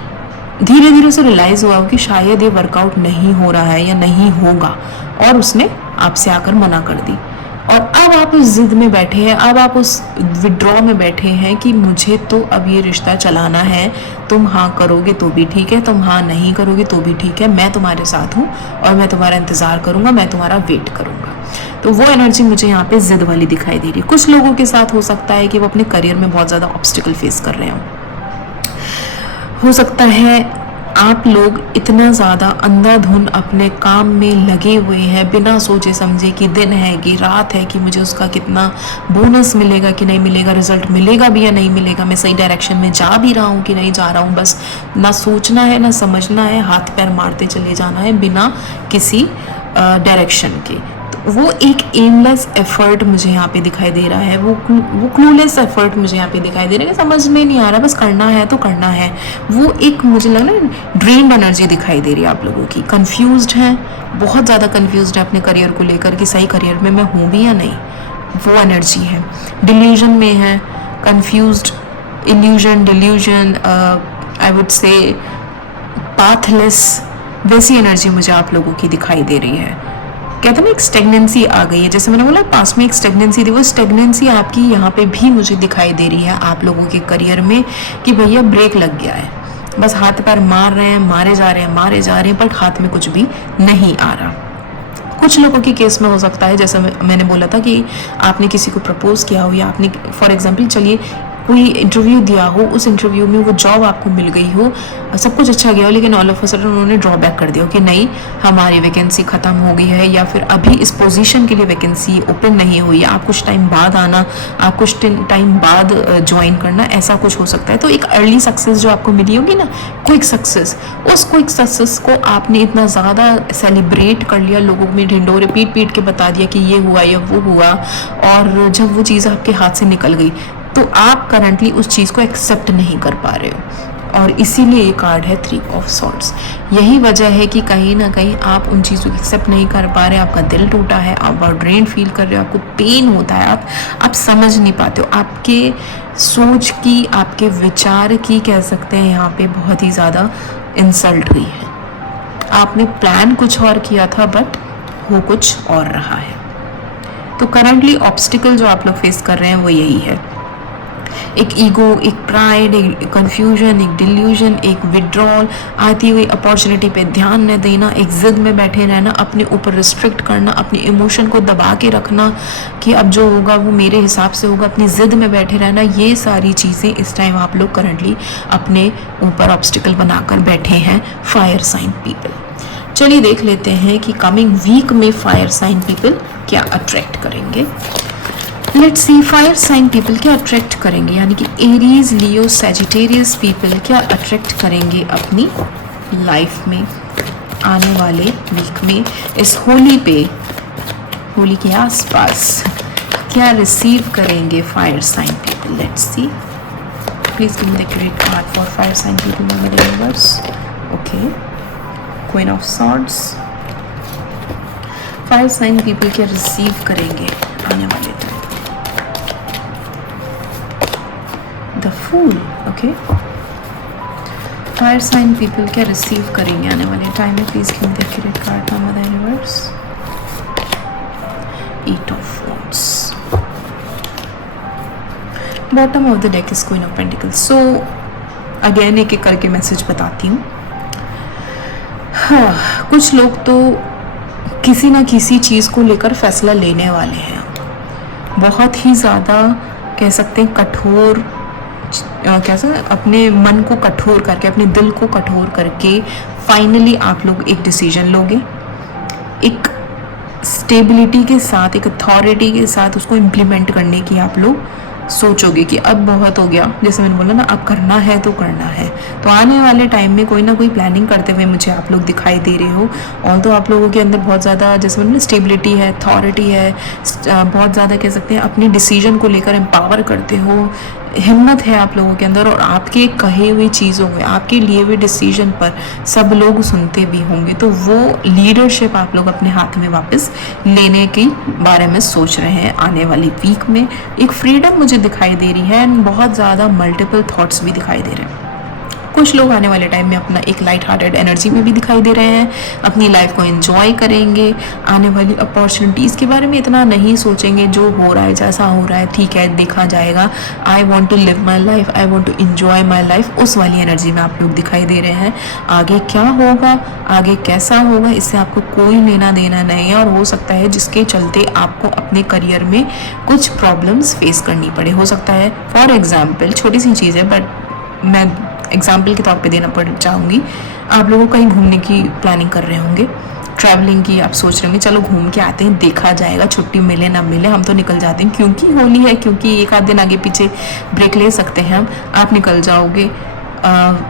धीरे धीरे उसे रियलाइज हुआ हो कि शायद ये वर्कआउट नहीं हो रहा है या नहीं होगा, और उसने आपसे आकर मना कर दी। और अब आप उस जिद में बैठे हैं, अब आप उस विड्रॉ में बैठे हैं कि मुझे तो अब ये रिश्ता चलाना है, तुम हाँ करोगे तो भी ठीक है, तुम हाँ नहीं करोगे तो भी ठीक है, मैं तुम्हारे साथ हूँ और मैं तुम्हारा इंतज़ार करूँगा, मैं तुम्हारा वेट करूँगा। तो वो एनर्जी मुझे यहाँ पे जिद वाली दिखाई दे रही है। कुछ लोगों के साथ हो सकता है कि वो अपने करियर में बहुत ज़्यादा ऑब्स्टिकल फेस कर रहे हो सकता है आप लोग इतना ज़्यादा अंधाधुन अपने काम में लगे हुए हैं, बिना सोचे समझे कि दिन है कि रात है, कि मुझे उसका कितना बोनस मिलेगा कि नहीं मिलेगा, रिजल्ट मिलेगा भी या नहीं मिलेगा, मैं सही डायरेक्शन में जा भी रहा हूँ कि नहीं जा रहा हूँ। बस ना सोचना है ना समझना है, हाथ पैर मारते चले जाना है बिना किसी डायरेक्शन के। वो एक एमलेस एफर्ट मुझे यहाँ पे दिखाई दे रहा है, वो क्लूलेस एफर्ट मुझे यहाँ पे दिखाई दे रहा है कि समझ में नहीं आ रहा, बस करना है तो करना है। वो एक मुझे लग रहा है ड्रेन्ड एनर्जी दिखाई दे रही है आप लोगों की। कंफ्यूज्ड है, बहुत ज़्यादा कंफ्यूज्ड है अपने करियर को लेकर कि सही करियर में मैं हूँ भी या नहीं, वो एनर्जी है। डिल्यूजन में है, confused, illusion, delusion, I would say pathless, वैसी एनर्जी मुझे आप लोगों की दिखाई दे रही है। कहते हैं ना एक स्टेगनेंसी आ गई है, जैसे मैंने बोला पास में एक स्टेगनेंसी थी, वो स्टेगनेंसी आपकी यहाँ पे भी मुझे दिखाई दे रही है आप लोगों के करियर में कि भैया ब्रेक लग गया है, बस हाथ पैर मार रहे हैं, मारे जा रहे हैं, मारे जा रहे हैं, पर हाथ में कुछ भी नहीं आ रहा। कुछ लोगों के केस में हो सकता है, जैसे मैंने बोला था कि आपने किसी को प्रपोज किया हो, या आपने फॉर एग्जाम्पल चलिए कोई इंटरव्यू दिया हो, उस इंटरव्यू में वो जॉब आपको मिल गई हो, सब कुछ अच्छा गया हो, लेकिन ऑल ऑफ अ सडन उन्होंने ड्रॉबैक कर दिया हो कि नहीं हमारी वैकेंसी ख़त्म हो गई है, या फिर अभी इस पोजीशन के लिए वैकेंसी ओपन नहीं हुई है, आप कुछ टाइम बाद आना, आप कुछ टाइम बाद ज्वाइन करना, ऐसा कुछ हो सकता है। तो एक अर्ली सक्सेस जो आपको मिली होगी ना, क्विक सक्सेस, उस क्विक सक्सेस को आपने इतना ज़्यादा सेलिब्रेट कर लिया, लोगों में ढिंडोरे पीट पीट के बता दिया कि ये हुआ या वो हुआ, और जब वो चीज़ आपके हाथ से निकल गई तो आप करंटली उस चीज़ को एक्सेप्ट नहीं कर पा रहे हो, और इसीलिए ये कार्ड है 3 ऑफ सॉर्ड्स। यही वजह है कि कहीं ना कहीं आप उन चीज़ों को एक्सेप्ट नहीं कर पा रहे, आपका दिल टूटा है, आप बहुत ड्रेन फील कर रहे हो, आपको पेन होता है, आप समझ नहीं पाते हो, आपके सोच की, आपके विचार की, कह सकते हैं यहाँ पे बहुत ही ज़्यादा इंसल्ट हुई है। आपने प्लान कुछ और किया था बट हो कुछ और रहा है। तो करंटली ऑब्स्टिकल जो आप लोग फेस कर रहे हैं वो यही है, एक ईगो, एक प्राइड, एक कंफ्यूजन, एक डिल्यूजन, एक विड्रॉल, आती हुई अपॉर्चुनिटी पे ध्यान न देना, एक जिद में बैठे रहना, अपने ऊपर रिस्ट्रिक्ट करना, अपनी इमोशन को दबा के रखना कि अब जो होगा वो मेरे हिसाब से होगा, अपनी जिद में बैठे रहना, ये सारी चीज़ें इस टाइम आप लोग करंटली अपने ऊपर ऑब्स्टिकल बनाकर बैठे हैं फायर साइन पीपल। चलिए देख लेते हैं कि कमिंग वीक में फायर साइन पीपल क्या अट्रैक्ट करेंगे। Let's see fire sign people क्या अट्रैक्ट करेंगे, यानी कि एरीज, लियो, सैजिटेरियस पीपल क्या अट्रैक्ट करेंगे अपनी लाइफ में आने वाले वीक में, इस होली पे, होली के आसपास क्या रिसीव करेंगे fire sign people. Let's see, please give me the great card for fire sign people in the universe. Okay, queen of swords, fire sign people क्या रिसीव करेंगे आने वाले time. The fool, okay, fire sign people क्या रिसीव करेंगे आने वाले टाइम में। Please give me the accurate card from the universe. 8 of wands, bottom of the deck is queen of pentacles. So again एक एक करके मैसेज बताती हूँ। हाँ, कुछ लोग तो किसी ना किसी चीज़ को लेकर फैसला लेने वाले हैं, बहुत ही ज़्यादा कह सकते हैं कठोर, कैसा अपने मन को कठोर करके, अपने दिल को कठोर करके फाइनली आप लोग एक डिसीजन लोगे, एक स्टेबिलिटी के साथ, एक अथॉरिटी के साथ उसको इम्प्लीमेंट करने की आप लोग सोचोगे कि अब बहुत हो गया, जैसे मैंने बोला ना, अब करना है तो करना है। तो आने वाले टाइम में कोई ना कोई प्लानिंग करते हुए मुझे आप लोग दिखाई दे रहे हो, और तो आप लोगों के अंदर बहुत ज़्यादा, जैसे मैंने स्टेबिलिटी है, अथॉरिटी है, बहुत ज़्यादा कह सकते हैं अपनी डिसीजन को लेकर एम्पावर करते हो, हिम्मत है आप लोगों के अंदर और आपके कहे हुए चीज़ों में, आपके लिए हुए डिसीजन पर सब लोग सुनते भी होंगे, तो वो लीडरशिप आप लोग अपने हाथ में वापस लेने के बारे में सोच रहे हैं आने वाली वीक में। एक फ्रीडम मुझे दिखाई दे रही है एंड बहुत ज़्यादा मल्टीपल थॉट्स भी दिखाई दे रहे हैं। कुछ लोग आने वाले टाइम में अपना एक लाइट हार्टेड एनर्जी में भी दिखाई दे रहे हैं, अपनी लाइफ को एंजॉय करेंगे, आने वाली अपॉर्चुनिटीज़ के बारे में इतना नहीं सोचेंगे, जो हो रहा है जैसा हो रहा है ठीक है देखा जाएगा, I want to live my life, I want to enjoy my life, उस वाली एनर्जी में आप लोग दिखाई दे रहे हैं। आगे क्या होगा, आगे कैसा होगा, इससे आपको कोई लेना देना नहीं है और हो सकता है जिसके चलते आपको अपने करियर में कुछ प्रॉब्लम्स फेस करनी पड़े। हो सकता है फॉर एग्जाम्पल, छोटी सी चीज़ है बट मैं एग्जाम्पल के तौर पे देना पड़ चाहूँगी, आप लोगों कहीं घूमने की प्लानिंग कर रहे होंगे, ट्रैवलिंग की आप सोच रहे होंगे चलो घूम के आते हैं, देखा जाएगा, छुट्टी मिले ना मिले हम तो निकल जाते हैं क्योंकि होली है, क्योंकि एक आध दिन आगे पीछे ब्रेक ले सकते हैं हम। आप निकल जाओगे,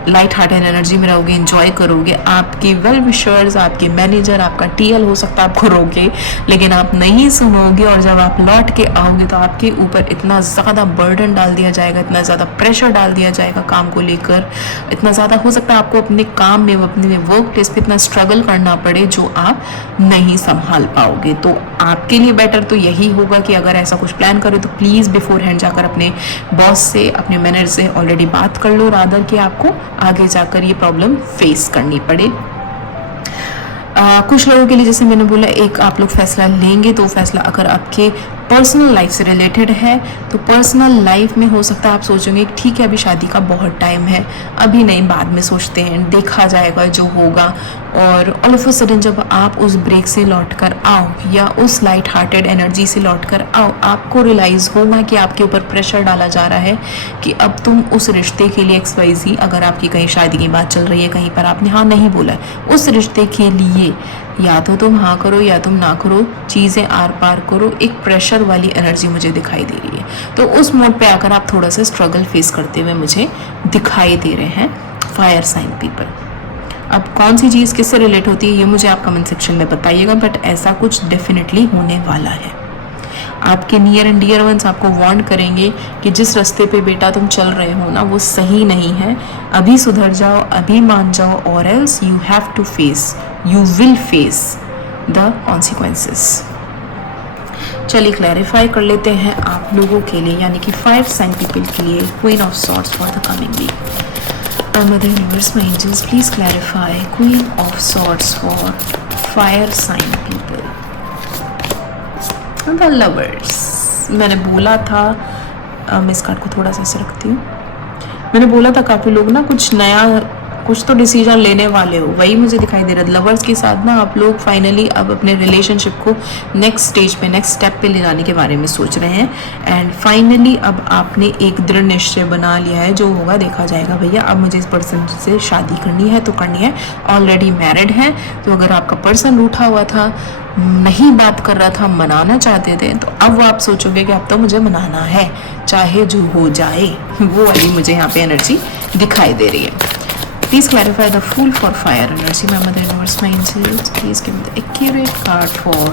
लाइट हार्टेड एनर्जी में रहोगे, एंजॉय करोगे, आपके वेल विशर्स, आपके मैनेजर, आपका टीएल हो सकता है आपको रोके, लेकिन आप नहीं सुनोगे और जब आप लौट के आओगे तो आपके ऊपर इतना ज़्यादा बर्डन डाल दिया जाएगा, इतना ज़्यादा प्रेशर डाल दिया जाएगा काम को लेकर, इतना ज़्यादा हो सकता है आपको अपने काम में, अपने वर्क प्लेस पे इतना स्ट्रगल करना पड़े जो आप नहीं संभाल पाओगे। तो आपके लिए बेटर तो यही होगा कि अगर ऐसा कुछ प्लान करो तो प्लीज़ बिफोर हैंड जाकर अपने बॉस से, अपने मैनेजर से ऑलरेडी बात कर लो, रादर कि आपको आगे जाकर ये प्रॉब्लम फेस करनी पड़े। कुछ लोगों के लिए जैसे मैंने बोला, एक आप लोग फैसला लेंगे तो फैसला अगर आपके पर्सनल लाइफ से रिलेटेड है तो पर्सनल लाइफ में हो सकता है आप सोचेंगे ठीक है अभी शादी का बहुत टाइम है, अभी नहीं बाद में सोचते हैं, देखा जाएगा जो होगा, और ऑल ऑफ अ सडन जब आप उस ब्रेक से लौट कर आओ या उस लाइट हार्टेड एनर्जी से लौट कर आओ, आपको रियलाइज़ होगा कि आपके ऊपर प्रेशर डाला जा रहा है कि अब तुम उस रिश्ते के लिए XYZ, अगर आपकी कहीं शादी की बात चल रही है, कहीं पर आपने हाँ नहीं बोला है, उस रिश्ते के लिए या तो तुम हाँ करो या तुम ना करो, चीज़ें आर पार करो, एक प्रेशर वाली एनर्जी मुझे दिखाई दे रही है। तो उस मोड पे आकर आप थोड़ा सा स्ट्रगल फेस करते हुए मुझे दिखाई दे रहे हैं फायर साइन पीपल। अब कौन सी चीज़ किससे रिलेट होती है ये मुझे आप कमेंट सेक्शन में बताइएगा, बट ऐसा कुछ डेफिनेटली होने वाला है। आपके नियर एंड डियर वंस आपको वार्न करेंगे कि जिस रास्ते पे बेटा तुम चल रहे हो ना वो सही नहीं है, अभी सुधर जाओ, अभी मान जाओ, और else you have to face, you will face the consequences. चलिए क्लैरिफाई कर लेते हैं आप लोगों के लिए, यानी कि फायर साइन पीपल के लिए queen of swords for the coming week. Mother universe, my angels, please clarify queen of swords for fire sign people, the lovers. मैंने बोला था, मैं इस कार्ड को थोड़ा सा ऐसे रखती हूँ, मैंने बोला था काफ़ी लोग ना कुछ नया, कुछ तो डिसीजन लेने वाले हो, वही मुझे दिखाई दे रहा है। लवर्स के साथ ना आप लोग फाइनली अब अपने रिलेशनशिप को नेक्स्ट स्टेज पे, नेक्स्ट स्टेप पे ले जाने के बारे में सोच रहे हैं, एंड फाइनली अब आपने एक दृढ़ निश्चय बना लिया है, जो होगा देखा जाएगा भैया, अब मुझे इस पर्सन से शादी करनी है तो करनी है, ऑलरेडी मैरिड है। तो अगर आपका पर्सन रूठा हुआ था, नहीं बात कर रहा था, मनाना चाहते थे, तो अब आप सोचोगे कि अब तो मुझे मनाना है, चाहे जो हो जाए, वो वाली मुझे यहाँ पे एनर्जी दिखाई दे रही है। Please clarify the Fool for fire energy. My mother universe, my angels, please give me the accurate card for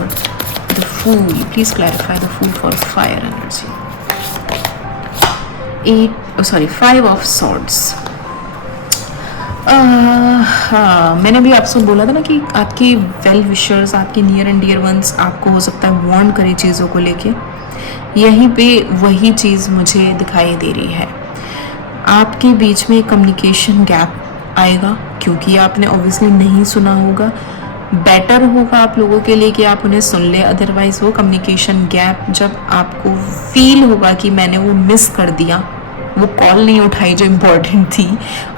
the Fool. Please clarify the Fool for fire energy. 5 of swords. हाँ, मैंने भी आपसे बोला था ना कि आपके वेल विशर्स, आपके नियर एंड डियर वंस आपको हो सकता है वार्न करे चीज़ों को लेके, यहीं पे वही चीज़ मुझे दिखाई दे रही है। आपके बीच में कम्युनिकेशन गैप आएगा क्योंकि आपने ऑब्वियसली नहीं सुना होगा। बेटर होगा आप लोगों के लिए कि आप उन्हें सुन ले, अदरवाइज़ वो कम्युनिकेशन गैप जब आपको फील होगा कि मैंने वो मिस कर दिया, वो कॉल नहीं उठाई जो इम्पोर्टेंट थी,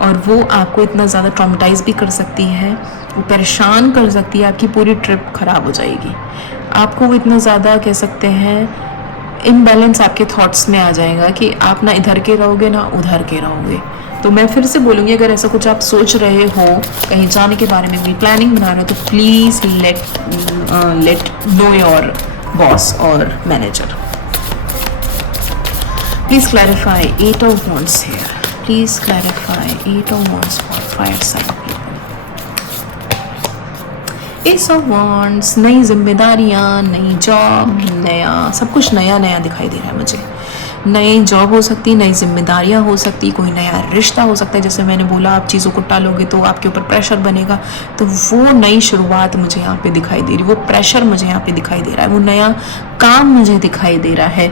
और वो आपको इतना ज़्यादा ट्रॉमेटाइज भी कर सकती है, वो परेशान कर सकती है, आपकी पूरी ट्रिप ख़राब हो जाएगी। आपको वो इतना ज़्यादा कह सकते हैं इम्बैलेंस आपके थॉट्स में आ जाएगा कि आप ना इधर के रहोगे ना उधर के रहोगे। तो मैं फिर से बोलूँगी, अगर ऐसा कुछ आप सोच रहे हो, कहीं जाने के बारे में भी प्लानिंग बना रहे हो, तो please let know your boss और manager. Please clarify 8 of wands here. Please clarify 8 of wands for fire sign people. Ace of wands, नई जिम्मेदारियाँ, नई जॉब, नया सब कुछ नया नया दिखाई दे रहा है मुझे। नई जॉब हो सकती है, नई जिम्मेदारियां हो सकती, कोई नया रिश्ता हो सकता है। जैसे मैंने बोला, आप चीज़ों को टालोगे तो आपके ऊपर प्रेशर बनेगा, तो वो नई शुरुआत मुझे यहाँ पे दिखाई दे रही, वो प्रेशर मुझे यहाँ पे दिखाई दे रहा है, वो नया काम मुझे दिखाई दे रहा है।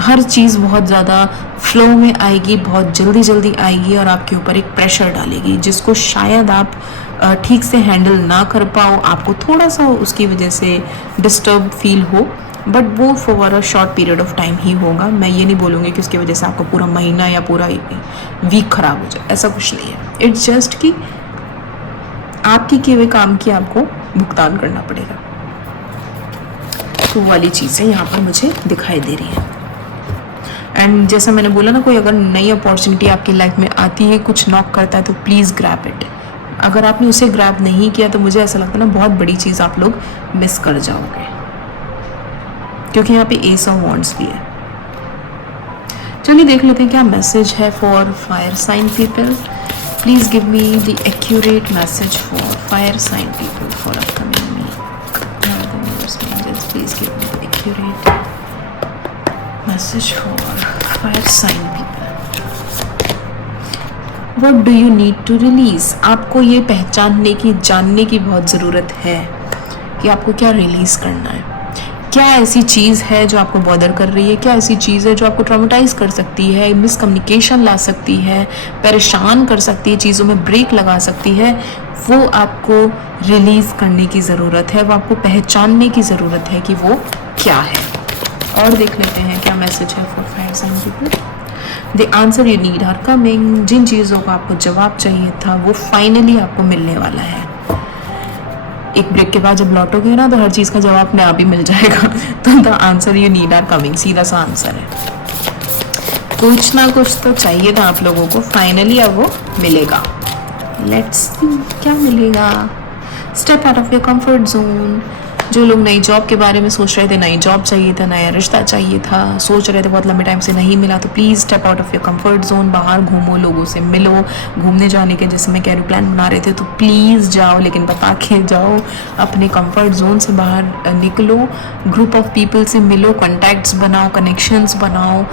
हर चीज़ बहुत ज़्यादा फ्लो में आएगी, बहुत जल्दी जल्दी आएगी और आपके ऊपर एक प्रेशर डालेगी जिसको शायद आप ठीक से हैंडल ना कर पाओ, आपको थोड़ा सा उसकी वजह से डिस्टर्ब फील हो, बट वो for a short period of time ही होगा। मैं ये नहीं बोलूँगी कि उसकी वजह से आपका पूरा महीना या पूरा वीक खराब हो जाए, ऐसा कुछ नहीं है। इट्स जस्ट कि आपके किए हुए काम की आपको भुगतान करना पड़ेगा, तो वाली चीज़ें यहाँ पर मुझे दिखाई दे रही है। एंड जैसा मैंने बोला ना, कोई अगर नई अपॉर्चुनिटी आपकी लाइफ में आती है, कुछ नॉक करता है, तो प्लीज़ ग्रैब इट। अगर आपने उसे ग्रैब नहीं किया तो मुझे ऐसा लगता है ना, बहुत बड़ी चीज़ आप लोग मिस कर जाओगे, क्योंकि यहाँ पे एस ऑफ वॉन्ड्स भी है। चलिए देख लेते हैं क्या मैसेज है for fire sign people. Please give me the accurate message for fire sign people for upcoming week. Please give me the accurate message for fire sign people. What do you need to release? आपको ये पहचानने की, जानने की बहुत ज़रूरत है कि आपको क्या रिलीज करना है। क्या ऐसी चीज़ है जो आपको बॉदर कर रही है, क्या ऐसी चीज़ है जो आपको ट्रॉमेटाइज कर सकती है, मिसकम्युनिकेशन ला सकती है, परेशान कर सकती है, चीज़ों में ब्रेक लगा सकती है, वो आपको रिलीज़ करने की ज़रूरत है, वो आपको पहचानने की ज़रूरत है कि वो क्या है। और देख लेते हैं क्या मैसेज है for fire sign people. The answer you need are coming. जिन चीज़ों का आपको जवाब चाहिए था वो फाइनली आपको मिलने वाला है। एक ब्रेक के बाद जब लौटोगे ना, तो हर चीज़ का जवाब अपने आप ही मिल जाएगा। तो the answer you need are coming, सीधा सा आंसर है। कुछ ना कुछ तो चाहिए था आप लोगों को, फाइनली अब वो मिलेगा। लेट्स सी क्या मिलेगा। Step out of your comfort zone. जो लोग नई जॉब के बारे में सोच रहे थे, नई जॉब चाहिए था, नया रिश्ता चाहिए था, सोच रहे थे, बहुत लंबे टाइम से नहीं मिला, तो please step out of your comfort zone. बाहर घूमो, लोगों से मिलो, घूमने जाने के जैसे मैं कह रही हूँ प्लान बना रहे थे, तो प्लीज़ जाओ, लेकिन बता के जाओ। अपने कंफर्ट जोन से बाहर निकलो, ग्रुप ऑफ पीपल से मिलो, कॉन्टैक्ट्स बनाओ, कनेक्शंस बनाओ।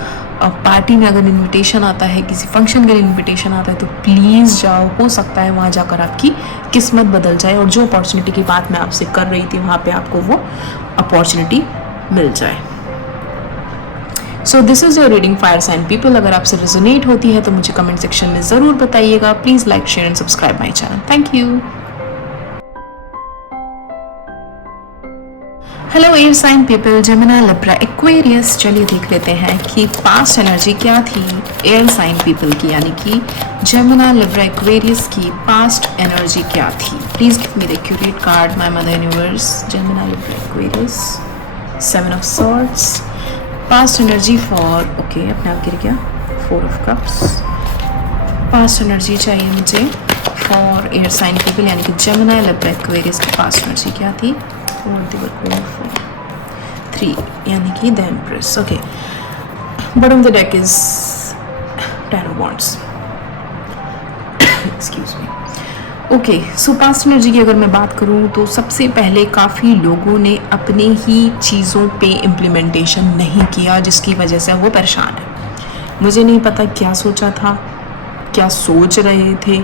पार्टी में अगर इनविटेशन आता है, किसी फंक्शन के लिए इनविटेशन आता है, तो प्लीज़ जाओ। हो सकता है वहाँ जाकर आपकी किस्मत बदल जाए और जो अपॉर्चुनिटी की बात मैं आपसे कर रही थी वहाँ पे आपको वो अपॉर्चुनिटी मिल जाए। So this is your reading fire sign people. अगर आपसे रेजोनेट होती है तो मुझे कमेंट सेक्शन में ज़रूर बताइएगा। Please like, share and subscribe my channel. Thank you. Hello air sign people, Gemini, Libra, Aquarius. चलिए देख लेते हैं कि पास्ट एनर्जी क्या थी एयर साइन पीपल की, यानी कि जेमिनी, लिब्रा, एक्वेरियस की पास्ट एनर्जी क्या थी। Please give me the accurate card my mother universe. Gemini, Libra, Aquarius, 7 of swords, past energy for, okay अपने आप गिर गया, 4 ऑफ कप्स। पास्ट एनर्जी चाहिए मुझे फॉर एयर साइन पीपल, यानी कि जेमिनी, लिब्रा, एक्वेरियस की पास्ट एनर्जी क्या थी। 3, यानी कि the empress. Okay, bottom of the deck is 10 of wands. Excuse me. Okay, so past energy की अगर मैं बात करूं तो सबसे पहले काफ़ी लोगों ने अपने ही चीज़ों पे इम्प्लीमेंटेशन नहीं किया, जिसकी वजह से वो परेशान है। मुझे नहीं पता क्या सोचा था, क्या सोच रहे थे,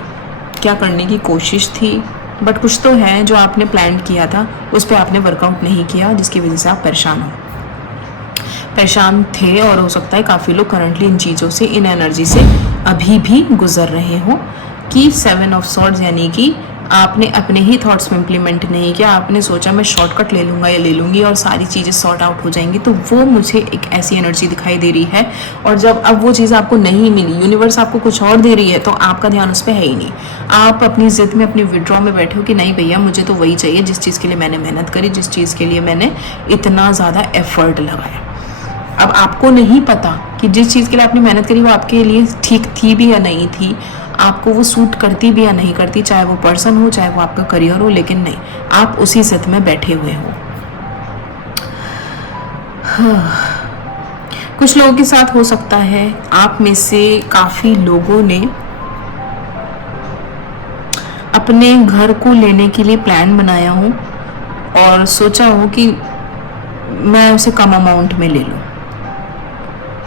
क्या करने की कोशिश थी, बट कुछ तो है जो आपने प्लान किया था, उस पर आपने वर्कआउट नहीं किया, जिसकी वजह से आप परेशान थे। और हो सकता है काफ़ी लोग करंटली इन चीज़ों से, इन एनर्जी से अभी भी गुजर रहे हो कि 7 ऑफ सॉर्ड्स, यानी कि आपने अपने ही थॉट्स में इम्प्लीमेंट नहीं किया। आपने सोचा मैं शॉर्टकट ले लूँगा या ले लूँगी और सारी चीज़ें सॉर्ट आउट हो जाएंगी, तो वो मुझे एक ऐसी एनर्जी दिखाई दे रही है। और जब अब वो चीज़ आपको नहीं मिली, यूनिवर्स आपको कुछ और दे रही है, तो आपका ध्यान उस पर है ही नहीं। आप अपनी ज़िद में, अपने विड्रॉ में बैठे हो कि नहीं भैया, मुझे तो वही चाहिए जिस चीज़ के लिए मैंने मेहनत करी, जिस चीज़ के लिए मैंने इतना ज़्यादा एफर्ट लगाया। अब आपको नहीं पता कि जिस चीज़ के लिए आपने मेहनत करी वो आपके लिए ठीक थी भी या नहीं थी, आपको वो सूट करती भी या नहीं करती, चाहे वो पर्सन हो, चाहे वो आपका करियर हो, लेकिन नहीं, आप उसी जिद में बैठे हुए हो। कुछ लोगों के साथ हो सकता है, आप में से काफ़ी लोगों ने अपने घर को लेने के लिए प्लान बनाया हो और सोचा हो कि मैं उसे कम अमाउंट में ले लूँ,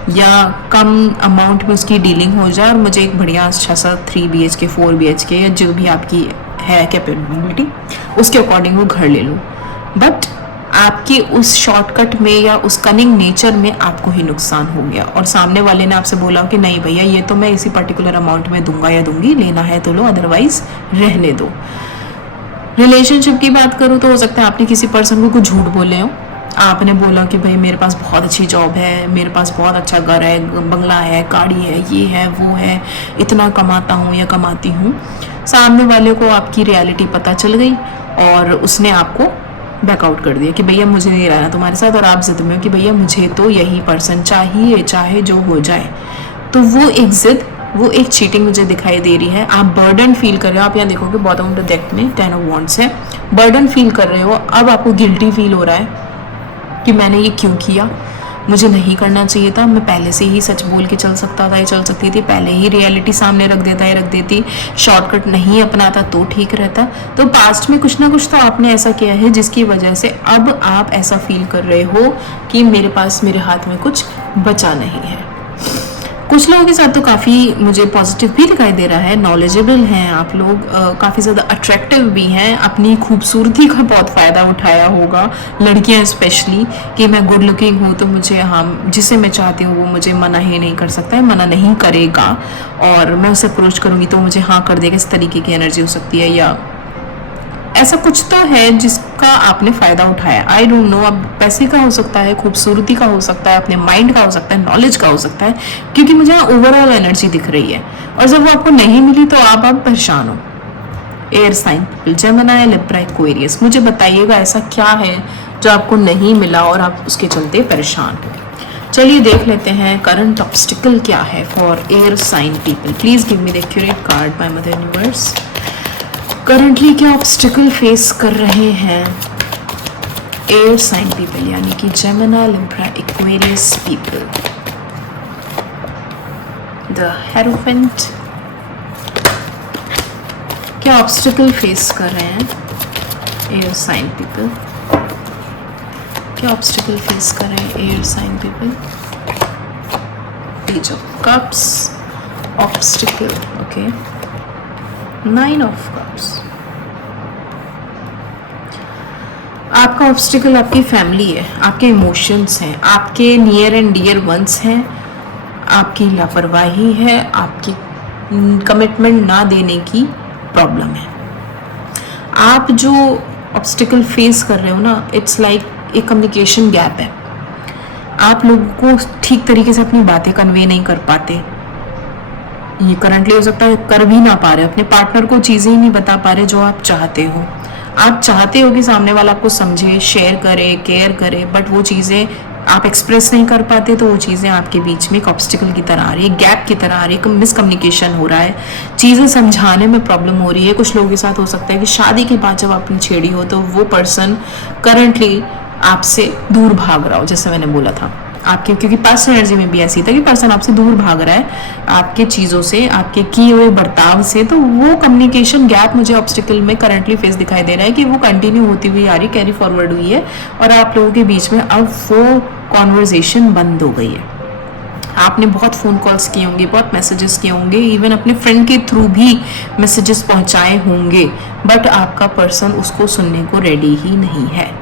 या कम अमाउंट में उसकी डीलिंग हो जाए और मुझे एक बढ़िया अच्छा सा 3 BHK 4 BHK या जो भी आपकी है कैपेबिलिटी उसके अकॉर्डिंग वो घर ले लूँ। बट आपके उस शॉर्टकट में या उस कनिंग नेचर में आपको ही नुकसान हो गया और सामने वाले ने आपसे बोला कि नहीं भैया ये तो मैं इसी पर्टिकुलर अमाउंट में दूंगा या दूंगी, लेना है तो लो अदरवाइज रहने दो। रिलेशनशिप की बात करूँ तो हो सकता है आपने किसी पर्सन को कुछ झूठ बोले हो। आपने बोला कि भाई मेरे पास बहुत अच्छी जॉब है, मेरे पास बहुत अच्छा घर है, बंगला है, गाड़ी है, ये है वो है, इतना कमाता हूँ या कमाती हूँ। सामने वाले को आपकी रियलिटी पता चल गई और उसने आपको बैकआउट कर दिया कि भैया मुझे नहीं रहना तुम्हारे साथ, और आप जिद में हो कि भैया मुझे तो यही पर्सन चाहिए चाहे जो हो जाए। तो वो एक जिद, वो एक चीटिंग मुझे दिखाई दे रही है। आप बर्डन फील कर रहे हो। आप यहाँ देखोगे बॉटम ऑफ द डेक में 10 ऑफ वॉन्ड्स है। बर्डन फील कर रहे हो, अब आपको गिल्टी फील हो रहा है कि मैंने ये क्यों किया, मुझे नहीं करना चाहिए था, मैं पहले से ही सच बोल के चल सकता था या चल सकती थी, पहले ही रियलिटी सामने रख देता या रख देती, शॉर्टकट नहीं अपनाता तो ठीक रहता। तो पास्ट में कुछ ना कुछ तो आपने ऐसा किया है जिसकी वजह से अब आप ऐसा फील कर रहे हो कि मेरे पास मेरे हाथ में कुछ बचा नहीं है। कुछ लोगों के साथ तो काफ़ी मुझे पॉजिटिव भी दिखाई दे रहा है, नॉलेजेबल हैं आप लोग, काफ़ी ज़्यादा अट्रैक्टिव भी हैं, अपनी खूबसूरती का बहुत फ़ायदा उठाया होगा, लड़कियां स्पेशली, कि मैं गुड लुकिंग हूँ तो मुझे हम जिसे मैं चाहती हूँ वो मुझे मना ही नहीं कर सकता है, मना नहीं करेगा, और मैं उसे अप्रोच करूँगी तो मुझे हाँ कर देगा। इस तरीके की एनर्जी हो सकती है, या ऐसा कुछ तो है जिसका आपने फ़ायदा उठाया। आई डोंट नो, अब पैसे का हो सकता है, खूबसूरती का हो सकता है, अपने माइंड का हो सकता है, नॉलेज का हो सकता है, क्योंकि मुझे यहाँ ओवरऑल एनर्जी दिख रही है। और जब वो आपको नहीं मिली तो आप परेशान हो। Air sign Gemini, Libra, Aquarius, मुझे बताइएगा ऐसा क्या है जो आपको नहीं मिला और आप उसके चलते परेशान हो। चलिए देख लेते हैं करंट ऑब्स्टिकल क्या है for air sign people. Please give me the accurate card by mother universe. Currently क्या ऑब्स्टिकल फेस कर रहे हैं एयर साइन पीपल, यानी कि Gemini, Libra, Aquarius people. The hierophant, क्या ऑब्स्टिकल फेस कर रहे हैं एयर साइन पीपल, क्या ऑब्स्टिकल फेस कर रहे हैं air sign people. Page of cups, obstacle, okay, 9 of cups. आपका ऑब्स्टिकल आपकी फैमिली है, आपके इमोशंस हैं, आपके नियर एंड डियर वंस हैं, आपकी लापरवाही है, आपकी कमिटमेंट ना देने की प्रॉब्लम है। आप जो ऑब्स्टिकल फेस कर रहे हो ना, इट्स लाइक एक कम्युनिकेशन गैप है। आप लोगों को ठीक तरीके से अपनी बातें कन्वे नहीं कर पाते। ये करंटली हो सकता है कर भी ना पा रहे, अपने पार्टनर को चीज़ें ही नहीं बता पा रहे जो आप चाहते हो। आप चाहते हो कि सामने वाला आपको समझे, शेयर करे, केयर करे, बट वो चीज़ें आप एक्सप्रेस नहीं कर पाते, तो वो चीज़ें आपके बीच में एक ऑब्स्टिकल की तरह आ रही है, गैप की तरह आ रही है, मिसकम्युनिकेशन हो रहा है, चीज़ें समझाने में प्रॉब्लम हो रही है। कुछ लोगों के साथ हो सकता है कि शादी के बाद जब आपने छेड़ी हो तो वो पर्सन करंटली आपसे दूर भाग रहा हो, जैसे मैंने बोला था आपके, क्योंकि पास्ट एनर्जी में भी ऐसी था कि पर्सन आपसे दूर भाग रहा है आपके चीज़ों से, आपके किए हुए बर्ताव से। तो वो कम्युनिकेशन गैप मुझे ऑब्स्टिकल में करंटली फेस दिखाई दे रहा है कि वो कंटिन्यू होती हुई आ रही, कैरी फॉरवर्ड हुई है, और आप लोगों के बीच में अब वो कॉन्वर्जेशन बंद हो गई है। आपने बहुत फ़ोन कॉल्स किए होंगे, बहुत मैसेजेस किए होंगे, इवन अपने फ्रेंड के थ्रू भी मैसेजेस पहुंचाए होंगे, बट आपका पर्सन उसको सुनने को रेडी ही नहीं है।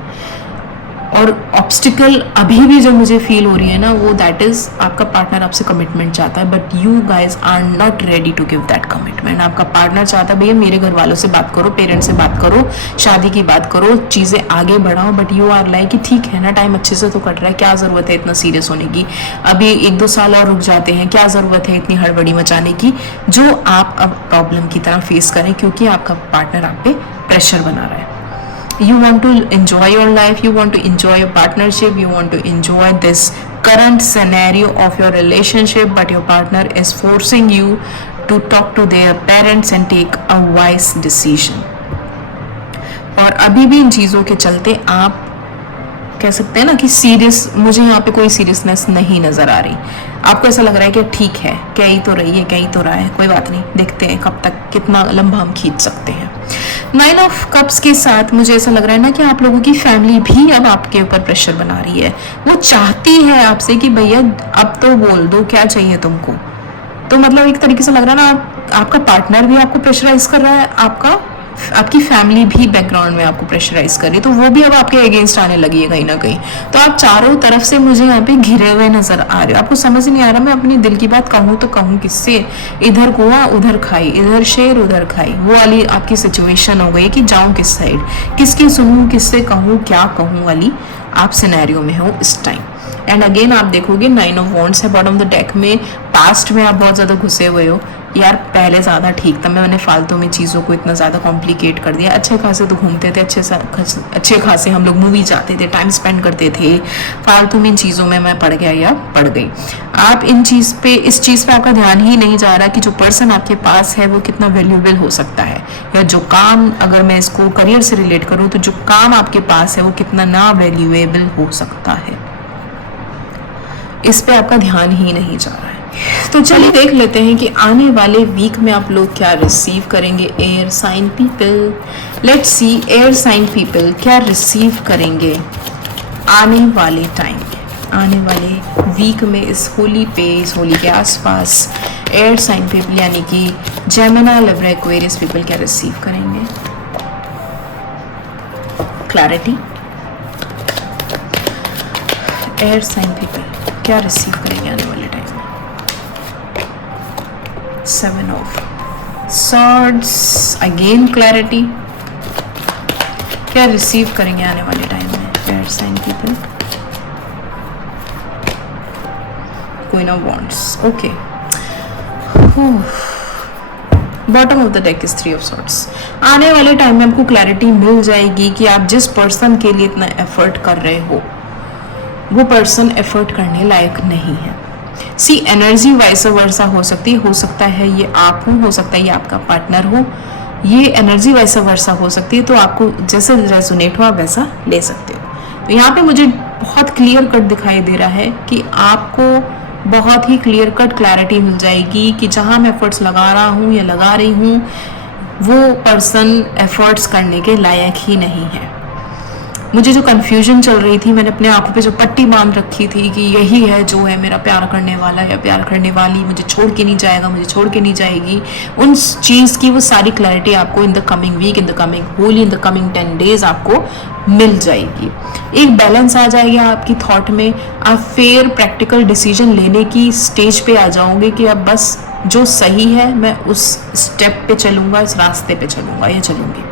और ऑब्स्टिकल अभी भी जो मुझे फील हो रही है ना, वो दैट इज़ आपका पार्टनर आपसे कमिटमेंट चाहता है, but you guys are not ready to give that commitment. आपका पार्टनर चाहता है भैया मेरे घर वालों से बात करो, पेरेंट्स से बात करो, शादी की बात करो, चीज़ें आगे बढ़ाओ, बट यू आर लाइक कि ठीक है ना, टाइम अच्छे से तो कट रहा है, क्या ज़रूरत है इतना सीरियस होने की, अभी 1-2 साल और रुक जाते हैं, क्या ज़रूरत है इतनी हड़बड़ी मचाने की, जो आप अब प्रॉब्लम की तरह फेस करें, क्योंकि आपका पार्टनर आप पे प्रेशर बना रहा है। You want to enjoy your life, you want to enjoy your partnership, you want to enjoy this current scenario of your relationship, but your partner is forcing you to talk to their parents and take a wise decision. और अभी भी इन चीज़ों के चलते आप कह सकते हैं ना कि सीरियस, मुझे यहाँ पे कोई सीरियसनेस नहीं नज़र आ रही। आपको ऐसा लग रहा है कि ठीक है, कह ही तो रही है, कह ही तो रहा है, कोई बात नहीं, देखते हैं कब तक कितना लंबा हम खींच सकते हैं। नाइन ऑफ कप्स के साथ मुझे ऐसा लग रहा है ना कि आप लोगों की फैमिली भी अब आपके ऊपर प्रेशर बना रही है। वो चाहती है आपसे कि भैया अब तो बोल दो क्या चाहिए तुमको। तो मतलब एक तरीके से लग रहा है ना आपका पार्टनर भी आपको प्रेशराइज कर रहा है, आपकी फैमिली भी बैकग्राउंड में आपको प्रेशराइज कर रही है, तो वो भी अब आपके अगेंस्ट आने लगी है कहीं ना कहीं। तो आप चारों तरफ से मुझे यहाँ पे घिरे हुए नजर आ रहे हो। आपको समझ नहीं आ रहा मैं अपनी दिल की बात कहूँ तो कहूँ किससे। इधर कुआं उधर खाई, इधर शेर उधर खाई, वो वाली आपकी सिचुएशन हो गई कि जाऊँ किस साइड, किसकी सुनूँ किससे कहूँ क्या कहूँ वाली आप सिनेरियो में हो इस टाइम। एंड अगेन आप देखोगे 9 ऑफ वॉन्ड्स है बॉटम ऑफ द डेक में। पास्ट में आप बहुत ज़्यादा घुसे हुए हो यार, पहले ज़्यादा ठीक था, मैंने फालतू में चीज़ों को इतना ज़्यादा कॉम्प्लिकेट कर दिया। अच्छे खासे तो घूमते थे, अच्छे खासे हम लोग मूवी जाते थे, टाइम स्पेंड करते थे, फालतू में इन चीज़ों में मैं पड़ गया या पड़ गई। आप इस चीज़ पे आपका ध्यान ही नहीं जा रहा कि जो पर्सन आपके पास है वो कितना वैल्यूएबल हो सकता है, या जो काम, अगर मैं इसको करियर से रिलेट करूँ तो जो काम आपके पास है वो कितना ना वैल्यूएबल हो सकता है, इस पे आपका ध्यान ही नहीं जा रहा है। तो चलिए देख लेते हैं कि आने वाले वीक में आप लोग क्या रिसीव करेंगे। Air sign people, let's see air sign people क्या रिसीव करेंगे आने वाले टाइम में, आने वाले वीक में, इस होली पे, इस होली के आसपास। एयर साइन पीपल यानी कि जेमिनी, लिब्रा, एक्वेरियस पीपल क्या रिसीव करेंगे। क्लैरिटी, एयर साइन पीपल क्या रिसीव करेंगे आने वाले टाइम में। 7 ऑफ सॉर्ड्स, अगेन क्लैरिटी, क्या रिसीव करेंगे आने वाले टाइम में air sign people. Queen of wands, okay. Bottom of the deck is 3 of swords. आने वाले टाइम में आपको क्लैरिटी मिल जाएगी कि आप जिस पर्सन के लिए इतना एफर्ट कर रहे हो वो पर्सन एफर्ट करने लायक नहीं है। सी एनर्जी वाइस वर्सा हो सकता है ये आप हो सकता है ये आपका पार्टनर हो, ये एनर्जी वाइस वर्सा हो सकती है। तो आपको जैसे रेजोनेट हो आप वैसा ले सकते हो। तो यहाँ पे मुझे बहुत क्लियर कट दिखाई दे रहा है कि आपको बहुत ही क्लियर कट क्लैरिटी मिल जाएगी कि जहाँ मैं एफर्ट्स लगा रहा हूँ या लगा रही हूँ वो पर्सन एफर्ट्स करने के लायक ही नहीं है। मुझे जो कन्फ्यूजन चल रही थी, मैंने अपने आंखों पे जो पट्टी बांध रखी थी कि यही है जो है मेरा प्यार करने वाला या प्यार करने वाली, मुझे छोड़ के नहीं जाएगा, मुझे छोड़ के नहीं जाएगी, उन चीज़ की वो सारी क्लैरिटी आपको in the coming week, in the coming Holi, in the coming 10 days आपको मिल जाएगी। एक बैलेंस आ जाएगा आपकी थॉट में, आप फेयर प्रैक्टिकल डिसीजन लेने की स्टेज पे आ जाओगे कि अब बस जो सही है मैं उस स्टेप पे चलूँगा, इस रास्ते पे चलूँगा या चलूँगी।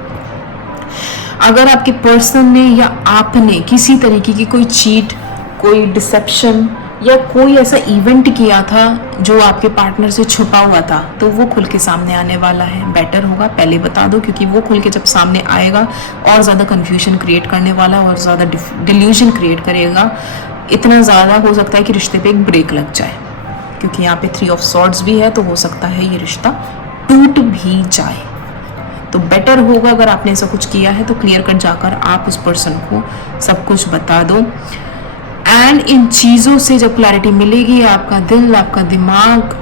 अगर आपके पर्सन ने या आपने किसी तरीके की कोई चीट, कोई डिसेप्शन या कोई ऐसा इवेंट किया था जो आपके पार्टनर से छुपा हुआ था, तो वो खुल के सामने आने वाला है। बेटर होगा पहले बता दो, क्योंकि वो खुल के जब सामने आएगा और ज़्यादा कन्फ्यूजन क्रिएट करने वाला और ज़्यादा डिल्यूजन क्रिएट करेगा। इतना ज़्यादा हो सकता है कि रिश्ते पे एक ब्रेक लग जाए, क्योंकि यहाँ पे 3 ऑफ सॉर्ड्स भी है, तो हो सकता है ये रिश्ता टूट भी जाए। तो बेटर होगा अगर आपने ऐसा कुछ किया है तो क्लियर कट जाकर आप उस पर्सन को सब कुछ बता दो। एंड इन चीज़ों से जब क्लैरिटी मिलेगी, आपका दिल, आपका दिमाग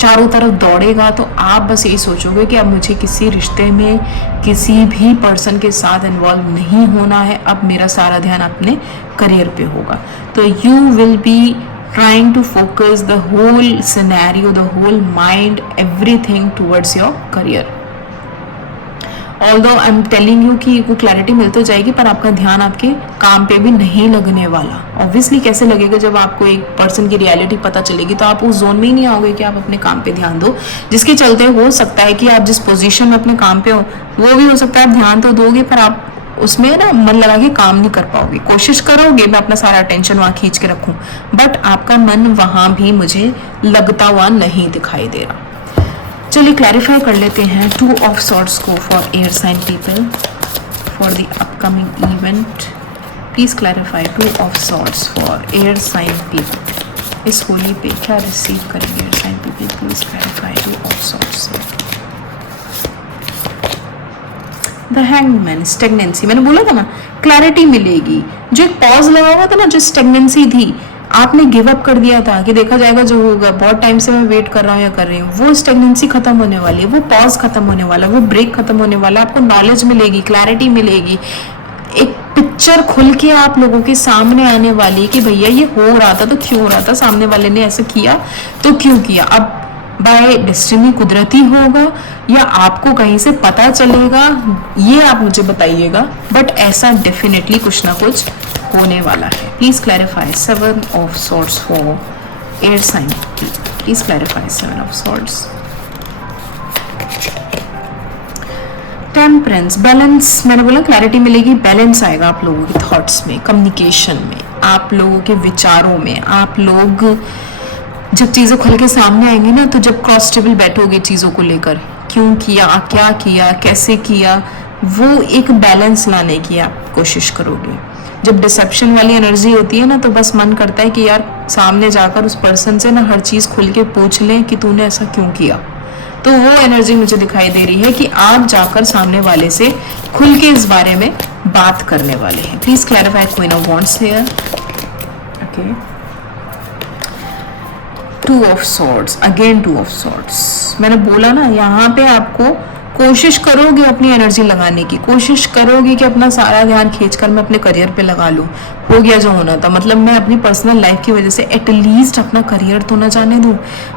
चारों तरफ दौड़ेगा, तो आप बस यही सोचोगे कि अब मुझे किसी रिश्ते में किसी भी पर्सन के साथ इन्वॉल्व नहीं होना है, अब मेरा सारा ध्यान अपने करियर पे होगा। तो you will be trying to focus the whole scenario, the whole mind, everything towards your career. Although I'm telling you कि वो क्लैरिटी मिल तो जाएगी, पर आपका ध्यान आपके काम पे भी नहीं लगने वाला। ऑब्वियसली कैसे लगेगा जब आपको एक पर्सन की रियलिटी पता चलेगी, तो आप उस जोन में ही नहीं आओगे कि आप अपने काम पे ध्यान दो, जिसके चलते हो सकता है कि आप जिस पोजीशन में अपने काम पे हो वो भी हो सकता है आप ध्यान तो दोगे, पर आप उसमें ना मन लगा के काम नहीं कर पाओगे। कोशिश करोगे मैं अपना सारा अटेंशन वहाँ खींच के रखूँ, बट आपका मन वहाँ भी मुझे लगता हुआ नहीं दिखाई दे रहा। चलिए क्लैरिफाई कर लेते हैं 2 ऑफ सॉर्ड्स को for air sign people for the upcoming event. Please clarify 2 of swords for air sign people. इस होली पे क्या रिसीव करेंगे air sign people? Please clarify 2 of swords. The hangman, stagnancy, मैंने बोला था ना क्लैरिटी मिलेगी। जो एक पॉज लगा हुआ था ना, जो स्टेगनेंसी थी, आपने गिव अप कर दिया था कि देखा जाएगा जो होगा, बहुत टाइम से मैं वेट कर रहा हूँ या कर रही हूँ, वो स्टेगनेंसी खत्म होने वाली है, वो पॉज खत्म होने वाला, वो ब्रेक खत्म होने वाला, आपको नॉलेज मिलेगी, क्लैरिटी मिलेगी, एक पिक्चर खुल के आप लोगों के सामने आने वाली है कि भैया ये हो रहा था तो क्यों हो रहा था, सामने वाले ने ऐसे किया तो क्यों किया। अब बाय डेस्टिनी कुदरती होगा या आपको कहीं से पता चलेगा, ये आप मुझे बताइएगा, बट ऐसा डेफिनेटली कुछ ना कुछ होने वाला है। Please clarify 7 of swords for air sign, please clarify 7 of swords. Temperance, balance, मैंने बोला क्लैरिटी मिलेगी, बैलेंस आएगा आप लोगों के थॉट्स में, कम्युनिकेशन में, आप लोगों के विचारों में। आप लोग जब चीज़ें खुल के सामने आएंगी ना, तो जब क्रॉस टेबल बैठोगे चीज़ों को लेकर, क्यों किया, क्या किया, कैसे किया, वो एक बैलेंस लाने की आप कोशिश करोगे। जब डिसेप्शन वाली एनर्जी होती है ना, तो बस मन करता है कि यार सामने जाकर उस पर्सन से ना हर चीज़ खुल के पूछ लें कि तूने ऐसा क्यों किया। तो वो एनर्जी मुझे दिखाई दे रही है कि आप जाकर सामने वाले से खुल के इस बारे में बात करने वाले हैं। Please clarify queen of wands here. Okay, 2 of swords, again 2 of swords. मैंने बोला ना, यहाँ पे आपको कोशिश करोगे अपनी एनर्जी लगाने की, कोशिश करोगे कि अपना सारा ध्यान खींचकर मैं अपने करियर पे लगा लूँ, हो गया जो होना था, मतलब मैं अपनी पर्सनल लाइफ की वजह से एटलीस्ट अपना करियर तो ना जाने दूँ।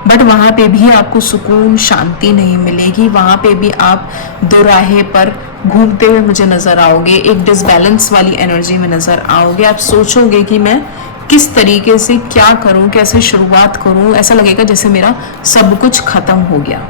बट वहाँ पे भी आपको सुकून, शांति नहीं मिलेगी, वहाँ पे भी आप दोराहे पर घूमते हुए मुझे नज़र आओगे, एक डिसबैलेंस वाली एनर्जी में नज़र आओगे। आप सोचोगे कि मैं किस तरीके से क्या करूँ, कैसे शुरुआत करूँ, ऐसा लगेगा जैसे मेरा सब कुछ खत्म हो गया।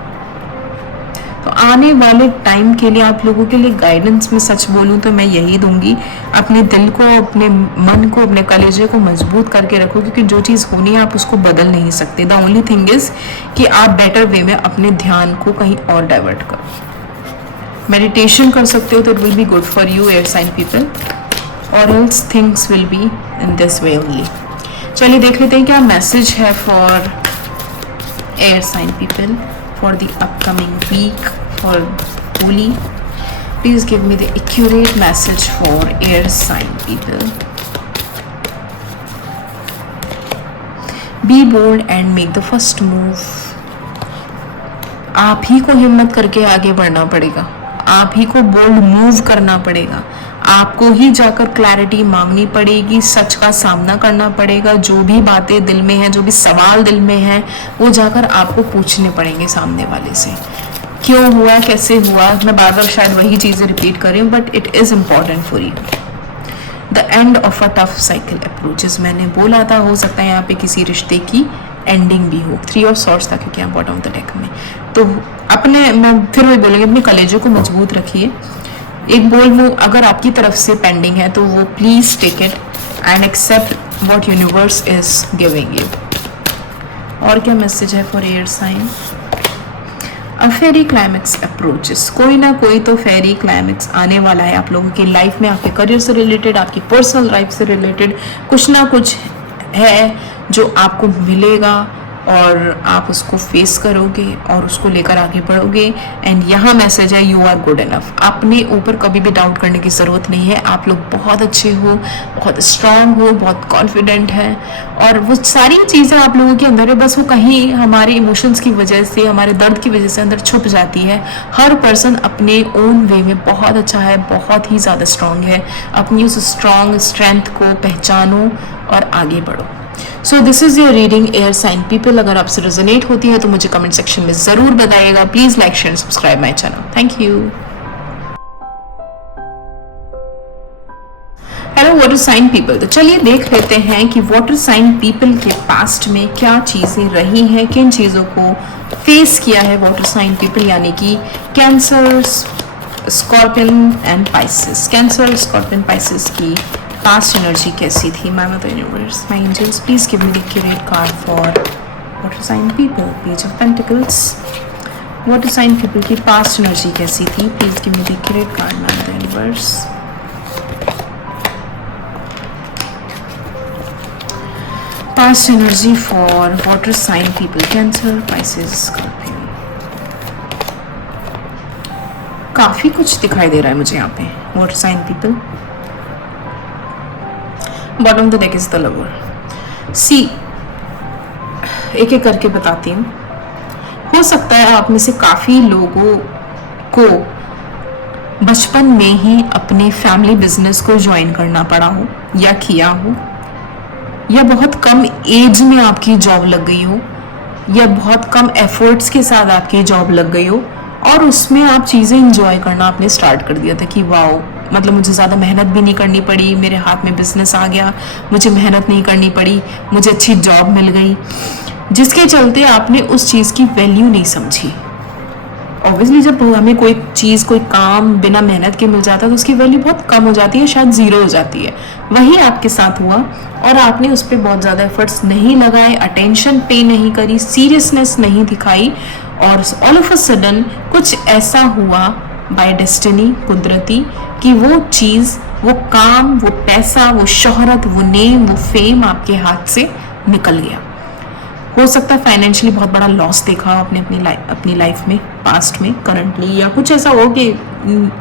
तो आने वाले टाइम के लिए आप लोगों के लिए गाइडेंस में सच बोलूं तो मैं यही दूंगी, अपने दिल को, अपने मन को, अपने कलेजे को मजबूत करके रखो, क्योंकि जो चीज़ होनी है आप उसको बदल नहीं सकते। द ओनली थिंग इज कि आप बेटर वे में अपने ध्यान को कहीं और डाइवर्ट करो। मेडिटेशन कर सकते हो तो it will be good for you air sign people, और else things will be in this way only. चलिए देख लेते हैं क्या मैसेज है for air sign people for the upcoming week for Holi. Please give me the accurate message for air sign people. Be bold and make the first move. आप ही को हिम्मत करके आगे बढ़ना पड़ेगा, आप ही को बोल्ड मूव करना पड़ेगा, आपको ही जाकर क्लैरिटी मांगनी पड़ेगी, सच का सामना करना पड़ेगा, जो भी बातें दिल में हैं, जो भी सवाल दिल में हैं, वो जाकर आपको पूछने पड़ेंगे सामने वाले से। क्यों हुआ, कैसे हुआ, मैं बार बार शायद वही चीज़ें रिपीट कर रही हूँ, but it is important for you. The end of a tough cycle approaches, मैंने बोला था हो सकता है यहाँ पे किसी रिश्ते की एंडिंग भी हो। 3 ऑफ सॉर्ड्स था क्योंकि यहाँ बॉटम ऑफ द डेक में। तो अपने, मैं फिर वही बोलेंगे, अपने कलेजों को मजबूत रखिए। एक बोल्ड मूव अगर आपकी तरफ से पेंडिंग है तो वो please take it and accept what universe is giving you. और क्या मैसेज है for air sign? A fiery climax approaches, कोई ना कोई तो फेरी क्लाइमेक्स आने वाला है आप लोगों की लाइफ में, आपके करियर से रिलेटेड, आपकी पर्सनल लाइफ से रिलेटेड कुछ ना कुछ है जो आपको मिलेगा, और आप उसको फेस करोगे और उसको लेकर आगे बढ़ोगे। एंड यहाँ मैसेज है, यू आर गुड इनफ। अपने ऊपर कभी भी डाउट करने की ज़रूरत नहीं है, आप लोग बहुत अच्छे हो, बहुत स्ट्रांग हो, बहुत कॉन्फिडेंट है, और वो सारी चीज़ें आप लोगों के अंदर है, बस वो कहीं हमारे इमोशंस की वजह से, हमारे दर्द की वजह से अंदर छुप जाती है। हर पर्सन अपने ओन वे में बहुत अच्छा है, बहुत ही ज़्यादा स्ट्रांग है। अपनी उस स्ट्रांग स्ट्रेंथ को पहचानो और आगे बढ़ो। So this is your reading air sign people. अगर आपसे रेजोनेट होती है तो मुझे कमेंट सेक्शन में जरूर बताइएगा। Please like, share, subscribe my channel. Thank you. Hello water sign people, तो चलिए देख लेते हैं कि वाटर साइन पीपल के पास्ट में क्या चीजें रही हैं, किन चीजों को फेस किया है वाटर साइन पीपल, यानी कि Cancer, Scorpion and Pisces. Cancer, Scorpion, Pisces की पास्ट एनर्जी कैसी थी? Ma'am of the universe, my angels, please give me the accurate card for water sign people. Page of pentacles, water sign people की पास्ट एनर्जी कैसी थी? Please give me the accurate card, ma'am of the universe. Past energy for water sign people, Cancer, Pisces, Scorpion. काफी कुछ दिखाई दे रहा है मुझे यहाँ पे water sign people. Bottom of the deck is the lover. See, एक एक करके बताती हूँ। हो सकता है आप में से काफ़ी लोगों को बचपन में ही अपने फैमिली बिजनेस को ज्वाइन करना पड़ा हो या किया हो, या बहुत कम एज में आपकी जॉब लग गई हो, या बहुत कम एफर्ट्स के साथ आपकी जॉब लग गई हो और उसमें आप चीज़ें इंजॉय करना आपने स्टार्ट कर दिया था कि वाओ, मतलब मुझे ज़्यादा मेहनत भी नहीं करनी पड़ी, मेरे हाथ में बिजनेस आ गया, मुझे मेहनत नहीं करनी पड़ी, मुझे अच्छी जॉब मिल गई, जिसके चलते आपने उस चीज़ की वैल्यू नहीं समझी। ऑब्वियसली जब हमें कोई चीज़, कोई काम बिना मेहनत के मिल जाता है तो उसकी वैल्यू बहुत कम हो जाती है, शायद ज़ीरो हो जाती है। वही आपके साथ हुआ और आपने उस पर बहुत ज़्यादा एफर्ट्स नहीं लगाए, अटेंशन पे नहीं करी, सीरियसनेस नहीं दिखाई, और ऑल ऑफ अ सडन कुछ ऐसा हुआ बाय डेस्टिनी, कुदरती, कि वो चीज़, वो काम, वो पैसा, वो शोहरत, वो नेम, वो फेम आपके हाथ से निकल गया। हो सकता है फाइनेंशियली बहुत बड़ा लॉस देखा आपने अपनी लाइफ में, पास्ट में, करंटली, या कुछ ऐसा हो कि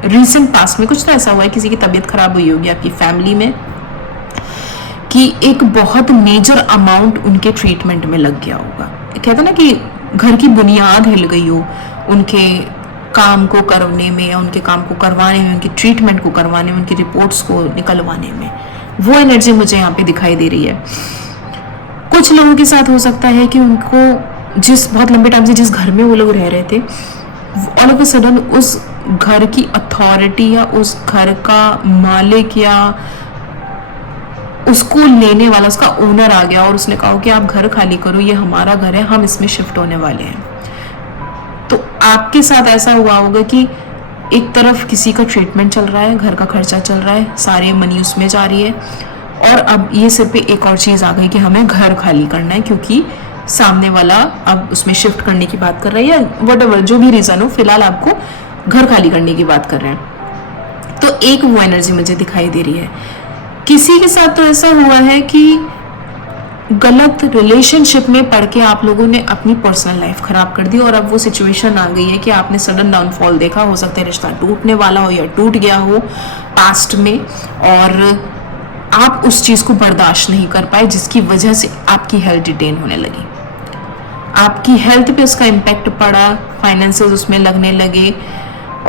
रीसेंट पास्ट में कुछ तो ऐसा हुआ है, किसी की तबीयत खराब हुई होगी आपकी फैमिली में, कि एक बहुत मेजर अमाउंट उनके ट्रीटमेंट में लग गया होगा। कहते ना कि घर की बुनियाद हिल गई हो उनके काम को करने में, या उनके काम को करवाने में, उनकी ट्रीटमेंट को करवाने में, उनकी रिपोर्ट्स को निकलवाने में। वो एनर्जी मुझे यहाँ पे दिखाई दे रही है। कुछ लोगों के साथ हो सकता है कि उनको बहुत लंबे टाइम से जिस घर में वो लोग रह रहे थे, ऑल ऑफ अ सडन उस घर की अथॉरिटी या उस घर का मालिक या उसको लेने वाला, उसका ओनर आ गया और उसने कहा कि आप घर खाली करो, ये हमारा घर है, हम इसमें शिफ्ट होने वाले हैं। तो आपके साथ ऐसा हुआ होगा कि एक तरफ किसी का ट्रीटमेंट चल रहा है, घर का खर्चा चल रहा है, सारे मनी उसमें जा रही है, और अब ये सिर पे एक और चीज़ आ गई कि हमें घर खाली करना है, क्योंकि सामने वाला अब उसमें शिफ्ट करने की बात कर रहा है, या व्हाटएवर जो भी रीज़न हो, फिलहाल आपको घर खाली करने की बात कर रहे हैं। तो एक वो एनर्जी मुझे दिखाई दे रही है। किसी के साथ तो ऐसा हुआ है कि गलत रिलेशनशिप में पड़ के आप लोगों ने अपनी पर्सनल लाइफ खराब कर दी, और अब वो सिचुएशन आ गई है कि आपने सडन डाउनफॉल देखा। हो सकता है रिश्ता टूटने वाला हो या टूट गया हो पास्ट में, और आप उस चीज़ को बर्दाश्त नहीं कर पाए, जिसकी वजह से आपकी हेल्थ डिटेन होने लगी, आपकी हेल्थ पे उसका इम्पैक्ट पड़ा, फाइनेंसेस उसमें लगने लगे,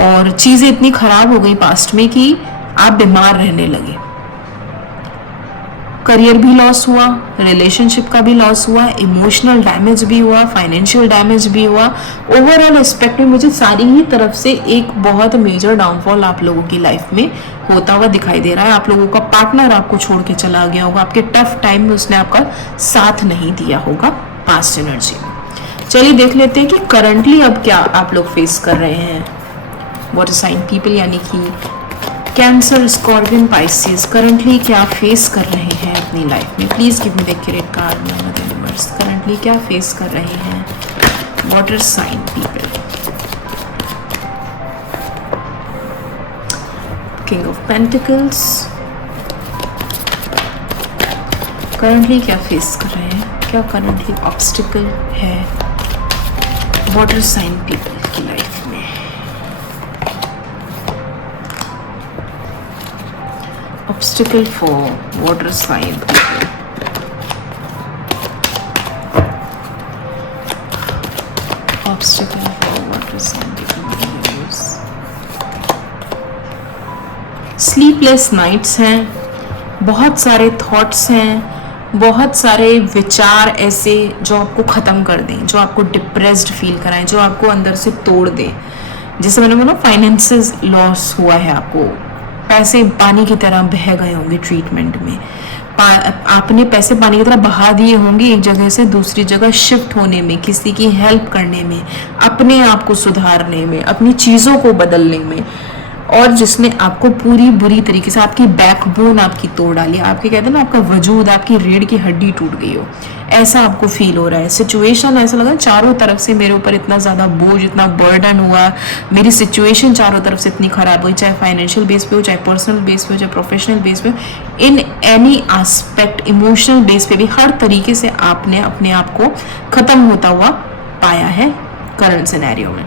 और चीज़ें इतनी खराब हो गई पास्ट में कि आप बीमार रहने लगे। करियर भी लॉस हुआ, रिलेशनशिप का भी लॉस हुआ, इमोशनल डैमेज भी हुआ, फाइनेंशियल डैमेज भी हुआ। ओवरऑल एस्पेक्ट में मुझे सारी ही तरफ से एक बहुत मेजर डाउनफॉल आप लोगों की लाइफ में होता हुआ दिखाई दे रहा है। आप लोगों का पार्टनर आपको छोड़ के चला गया होगा, आपके टफ टाइम में उसने आपका साथ नहीं दिया होगा पास्ट एनर्जी में। चलिए देख लेते हैं कि करंटली अब क्या आप लोग फेस कर रहे हैं। वाटर साइन पीपल यानी कि कैंसर, स्कॉर्पियन, पाइसेस करंटली क्या फेस कर रहे हैं अपनी लाइफ में। Please give me the accurate card number universe. Currently क्या फेस कर रहे हैं water sign people. King of pentacles currently क्या फेस कर रहे हैं, क्या करंटली ऑब्स्टिकल है वाटर साइन पीपल की लाइफ में। Obstacle for water sign people. Obstacle for water sign people. Sleepless nights हैं, बहुत सारे थॉट्स हैं, बहुत सारे विचार ऐसे जो आपको ख़त्म कर दें, जो आपको डिप्रेस्ड फील कराएं, जो आपको अंदर से तोड़ दें। जैसे मैंने बोला फाइनेंसेस लॉस हुआ है, आपको पैसे पानी की तरह बह गए होंगे ट्रीटमेंट में, आपने पैसे पानी की तरह बहा दिए होंगे एक जगह से दूसरी जगह शिफ्ट होने में, किसी की हेल्प करने में, अपने आप को सुधारने में, अपनी चीज़ों को बदलने में, और जिसने आपको पूरी बुरी तरीके से आपकी बैकबोन आपकी तोड़ डाली, आपके कहते हैं ना आपका वजूद, आपकी रीढ़ की हड्डी टूट गई हो, ऐसा आपको फील हो रहा है। सिचुएशन ऐसा लगा चारों तरफ से मेरे ऊपर इतना ज़्यादा बोझ, इतना बर्डन हुआ, मेरी सिचुएशन चारों तरफ से इतनी ख़राब हुई, चाहे फाइनेंशियल बेस पे हो, चाहे पर्सनल बेस पे हो, चाहे प्रोफेशनल बेस पे हो, in any aspect, emotional base पे भी, हर तरीके से आपने अपने आप को ख़त्म होता हुआ पाया है करंट सिनेरियो में।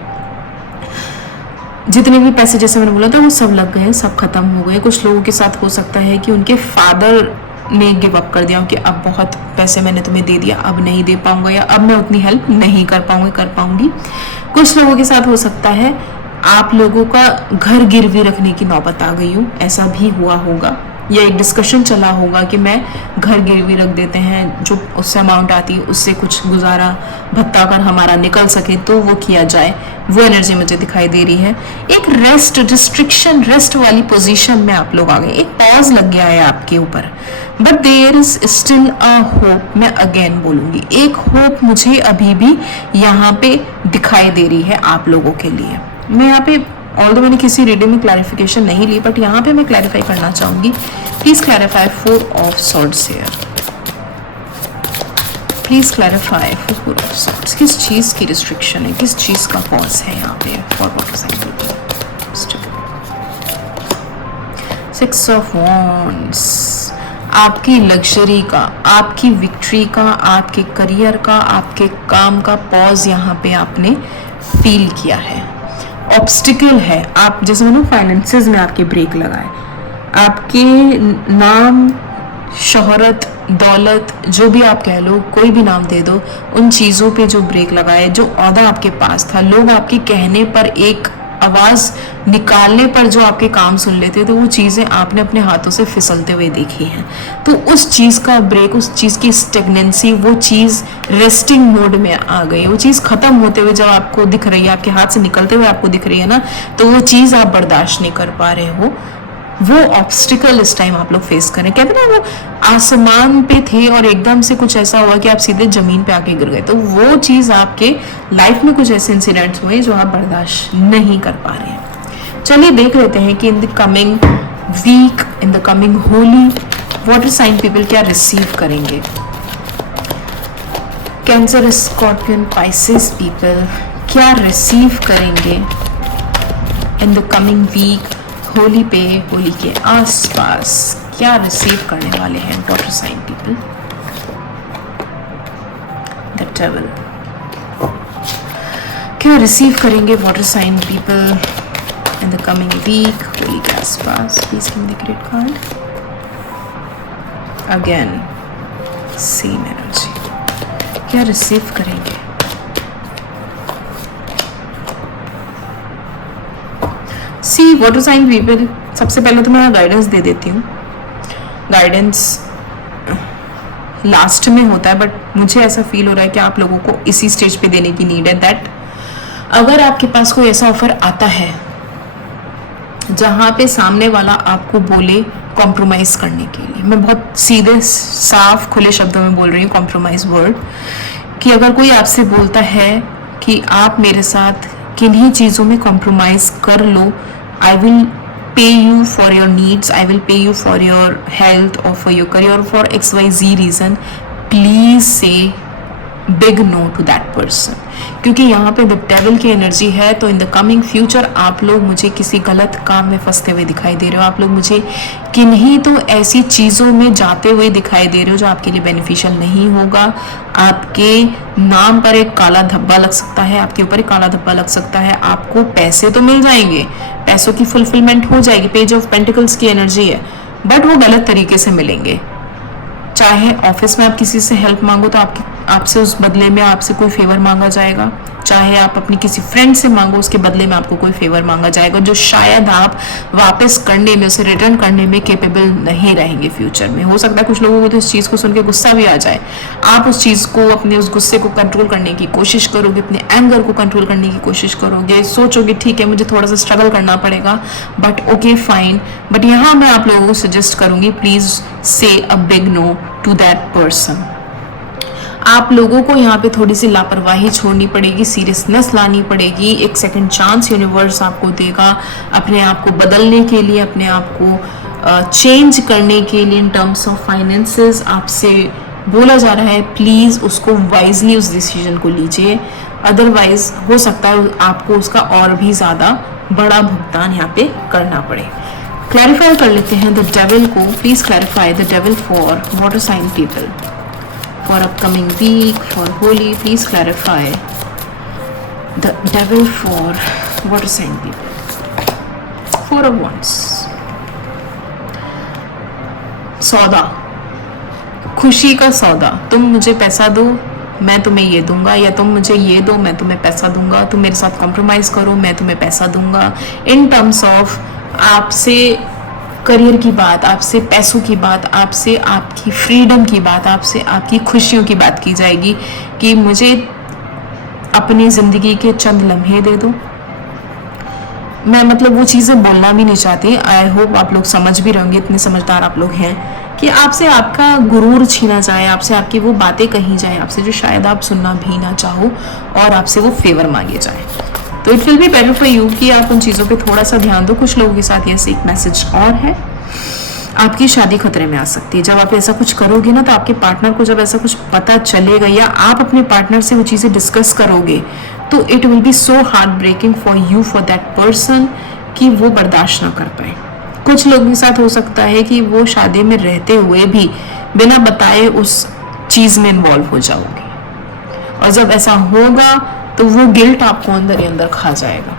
जितने भी पैसे जैसे मैंने बोला था वो सब लग गए, सब खत्म हो गए। कुछ लोगों के साथ हो सकता है कि उनके फादर ने गिव अप कर दिया कि अब बहुत पैसे मैंने तुम्हें दे दिया, अब नहीं दे पाऊंगा, या अब मैं उतनी हेल्प नहीं कर पाऊंगी। कुछ लोगों के साथ हो सकता है आप लोगों का घर गिरवी रखने की नौबत आ गई हो, ऐसा भी हुआ होगा, या एक डिस्कशन चला होगा कि मैं घर गिरवी रख देते हैं, जो उससे अमाउंट आती है उससे कुछ गुजारा भत्ता कर हमारा निकल सके तो वो किया जाए। वो एनर्जी मुझे दिखाई दे रही है। एक रेस्ट रिस्ट्रिक्शन रेस्ट वाली पोजीशन में आप लोग आ गए, एक पॉज लग गया है आपके ऊपर, but there is still a hope. मैं अगेन बोलूंगी, एक होप मुझे अभी भी यहाँ पे दिखाई दे रही है आप लोगों के लिए। मैं यहाँ पे ऑल्दो मैंने किसी रीडिंग में क्लैरिफिकेशन नहीं ली, बट यहाँ पे मैं क्लैरिफाई करना चाहूंगी। Please clarify 4 of swords here. Please clarify 4 of swords. किस चीज की रिस्ट्रिक्शन है, किस चीज का पॉज है यहाँ पे for water sign people? 6 of wands. आपकी लग्जरी का, आपकी विक्ट्री का, आपके करियर का, आपके काम का पॉज यहाँ पे आपने फील किया है। ऑब्स्टिकल है, आप जैसे मैंने फाइनेंसेस में आपके ब्रेक लगाए, आपके नाम, शोहरत, दौलत, जो भी आप कह लो, कोई भी नाम दे दो, उन चीज़ों पे जो ब्रेक लगाए, जो औहदा आपके पास था, लोग आपके कहने पर, एक आवाज़ निकालने पर जो आपके काम सुन लेते थे, वो चीज़ें आपने अपने हाथों से फिसलते हुए देखी हैं। तो उस चीज़ का ब्रेक, उस चीज़ की स्टेगनेंसी, वो चीज़ रेस्टिंग मोड में आ गई, वो चीज़ ख़त्म होते हुए जब आपको दिख रही है, आपके हाथ से निकलते हुए आपको दिख रही है ना, तो वो चीज़ आप बर्दाश्त नहीं कर पा रहे हो। वो ऑब्स्टिकल इस टाइम आप लोग फेस करें। कहते ना वो आसमान पे थे और एकदम से कुछ ऐसा हुआ कि आप सीधे जमीन पे आके गिर गए, तो वो चीज़ आपके लाइफ में कुछ ऐसे इंसिडेंट्स हुए जो आप बर्दाश्त नहीं कर पा रहे हैं। चलिए देख लेते हैं कि in the coming week, in the coming Holi, water sign people क्या रिसीव करेंगे। कैंसर, स्कॉर्पियन, पाइसेस पीपल क्या रिसीव करेंगे in the coming week, Holi पे, होली के आसपास क्या रिसीव करने वाले हैं water sign people. The devil क्या रिसीव करेंगे water sign people in the coming week, Holi के आसपास। Please give me the great card. Again same energy, क्या रिसीव करेंगे। सी वाटर साइन पीपल, सबसे पहले तो मैं गाइडेंस दे देती हूँ। गाइडेंस लास्ट में होता है, बट मुझे ऐसा फील हो रहा है कि आप लोगों को इसी स्टेज पे देने की नीड है। दैट अगर आपके पास कोई ऐसा ऑफर आता है जहाँ पे सामने वाला आपको बोले कॉम्प्रोमाइज करने के लिए, मैं बहुत सीधे साफ खुले शब्दों में बोल रही हूँ कॉम्प्रोमाइज वर्ड, कि अगर कोई आपसे बोलता है कि आप मेरे साथ किन्हीं चीज़ों में कॉम्प्रोमाइज कर लो, I will pay you for your needs, I will pay you for your health or for your career, for XYZ reason, please say big no to that person। क्योंकि यहाँ पे द डेविल की एनर्जी है, तो इन द कमिंग फ्यूचर आप लोग मुझे किसी गलत काम में फंसते हुए दिखाई दे रहे हो, आप लोग मुझे किन्हीं तो ऐसी चीज़ों में जाते हुए दिखाई दे रहे हो जो आपके लिए बेनिफिशियल नहीं होगा। आपके नाम पर एक काला धब्बा लग सकता है, आपके ऊपर एक काला धब्बा लग सकता है। आपको पैसे तो मिल जाएंगे, पैसों की फुलफिलमेंट हो जाएगी, पेज ऑफ पेंटिकल्स की एनर्जी है, बट वो गलत तरीके से मिलेंगे। चाहे ऑफिस में आप किसी से हेल्प मांगो तो आपसे उस बदले में आपसे कोई फेवर मांगा जाएगा, चाहे आप अपनी किसी फ्रेंड से मांगो उसके बदले में आपको कोई फेवर मांगा जाएगा, जो शायद आप वापस करने में, उसे रिटर्न करने में केपेबल नहीं रहेंगे फ्यूचर में। हो सकता है कुछ लोगों को तो इस चीज़ को सुन के गुस्सा भी आ जाए, आप उस चीज़ को, अपने उस गुस्से को कंट्रोल करने की कोशिश करोगे, अपने एंगर को कंट्रोल करने की कोशिश करोगे, सोचोगे ठीक है मुझे थोड़ा सा स्ट्रगल करना पड़ेगा, बट ओके फाइन। बट यहाँ मैं आप लोगों को सजेस्ट करूँगी, please say a big no to that person. आप लोगों को यहाँ पे थोड़ी सी लापरवाही छोड़नी पड़ेगी, सीरियसनेस लानी पड़ेगी। एक सेकंड चांस यूनिवर्स आपको देगा अपने आप को बदलने के लिए, अपने आप को चेंज करने के लिए। इन टर्म्स ऑफ फाइनेंसेस आपसे बोला जा रहा है प्लीज़ उसको वाइजली उस डिसीजन को लीजिए, अदरवाइज हो सकता है आपको उसका और भी ज़्यादा बड़ा भुगतान यहाँ पे करना पड़े। क्लैरिफाई कर लेते हैं द डेविल को। Please clarify the devil for water sign people for upcoming week, for holy. Please clarify the devil for water sign people. 4 of Wands, सौदा, खुशी का सौदा, तुम मुझे पैसा दो मैं तुम्हें ये दूंगा, या तुम मुझे ये दो मैं तुम्हें पैसा दूंगा, तुम मेरे साथ कॉम्प्रोमाइज़ करो मैं तुम्हें पैसा दूंगा। इन टर्म्स ऑफ आपसे करियर की बात, आपसे पैसों की बात, आपसे आपकी फ्रीडम की बात, आपसे आपकी खुशियों की बात की जाएगी कि मुझे अपनी ज़िंदगी के चंद लम्हे दे दो। मैं मतलब वो चीज़ें बोलना भी नहीं चाहती, आई होप आप लोग समझ भी रहेंगे, इतने समझदार आप लोग हैं कि आपसे आपका गुरूर छीना जाए, आपसे आपकी वो बातें कही जाए, आपसे जो शायद आप सुनना भी ना चाहो, और आपसे वो फेवर मांगे जाए। तो it will be better for you कि आप उन चीज़ों पे थोड़ा सा ध्यान दो। कुछ लोगों के साथ ये एक मैसेज और है, आपकी शादी खतरे में आ सकती है। जब आप ऐसा कुछ करोगे ना, तो आपके पार्टनर को जब ऐसा कुछ पता चलेगा या आप अपने पार्टनर से वो चीज़ें डिस्कस करोगे, तो it will be so heartbreaking for you, for that person, कि वो बर्दाश्त ना कर पाए। कुछ लोगों के साथ हो सकता है कि वो शादी में रहते हुए भी बिना बताए उस चीज़ में इन्वॉल्व हो जाओगे, और जब ऐसा होगा तो वो गिल्ट आपको अंदर ही अंदर खा जाएगा।